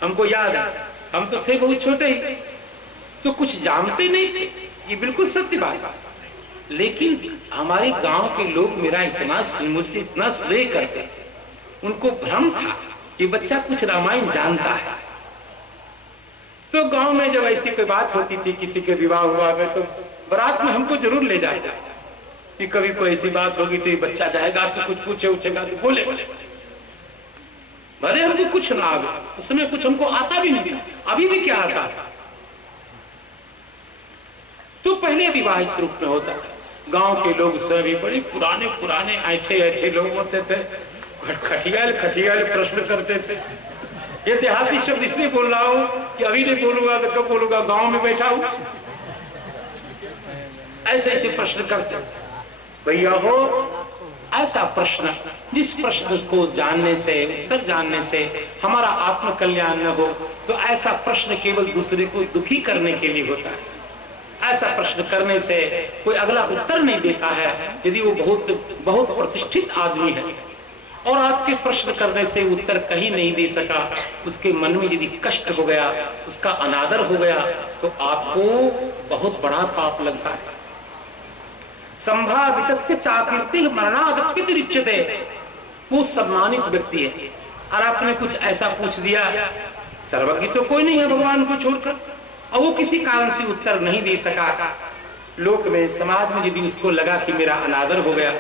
हमको याद है, हम तो थे बहुत छोटे ही, तो कुछ जानते नहीं थे, ये बिल्कुल सत्य बात है। लेकिन हमारे गांव के लोग मेरा मुझसे इतना स्नेह करते थे, उनको भ्रम था कि बच्चा कुछ रामायण जानता है। तो गांव में जब ऐसी कोई बात होती थी, किसी के विवाह हुआ है तो बारात में हमको जरूर ले जाता कि कभी कोई ऐसी बात होगी तो ये बच्चा जाएगा तो कुछ पूछे उछेगा तो बोले, भले हमको कुछ ना आवे, उस समय कुछ हमको आता भी नहीं था। अभी भी क्या आता था? तो पहले विवाह इस रूप में होता था। गांव के लोग सभी बड़े पुराने पुराने ऐठे लोग होते थे, खटियाल प्रश्न करते थे। ये देहाती शब्द इसलिए बोल रहा हूं कि अभी नहीं बोलूंगा तो कब बोलूंगा, गांव में बैठा हूं। ऐसे ऐसे प्रश्न करते भैया हो। ऐसा प्रश्न, जिस प्रश्न को जानने से, उत्तर जानने से हमारा आत्म कल्याण न हो, तो ऐसा प्रश्न केवल दूसरे को दुखी करने के लिए होता है। ऐसा प्रश्न करने से कोई अगला उत्तर नहीं देता है। यदि वो बहुत प्रतिष्ठित आदमी है और आपके प्रश्न करने से उत्तर कहीं नहीं दे सका, उसके मन में यदि कष्ट हो गया, उसका अनादर हो गया, तो आपको बहुत बड़ा पाप लगता है। संभावितस्य चाकीर्तिः मरणादप्यति रिच्यते। वो सम्मानित व्यक्ति है और आपने कुछ ऐसा पूछ दिया, सर्वज्ञ तो कोई नहीं है भगवान को छोड़कर, और वो किसी कारण से उत्तर नहीं दे सका, लोक में समाज में यदि उसको लगा कि मेरा अनादर हो गया,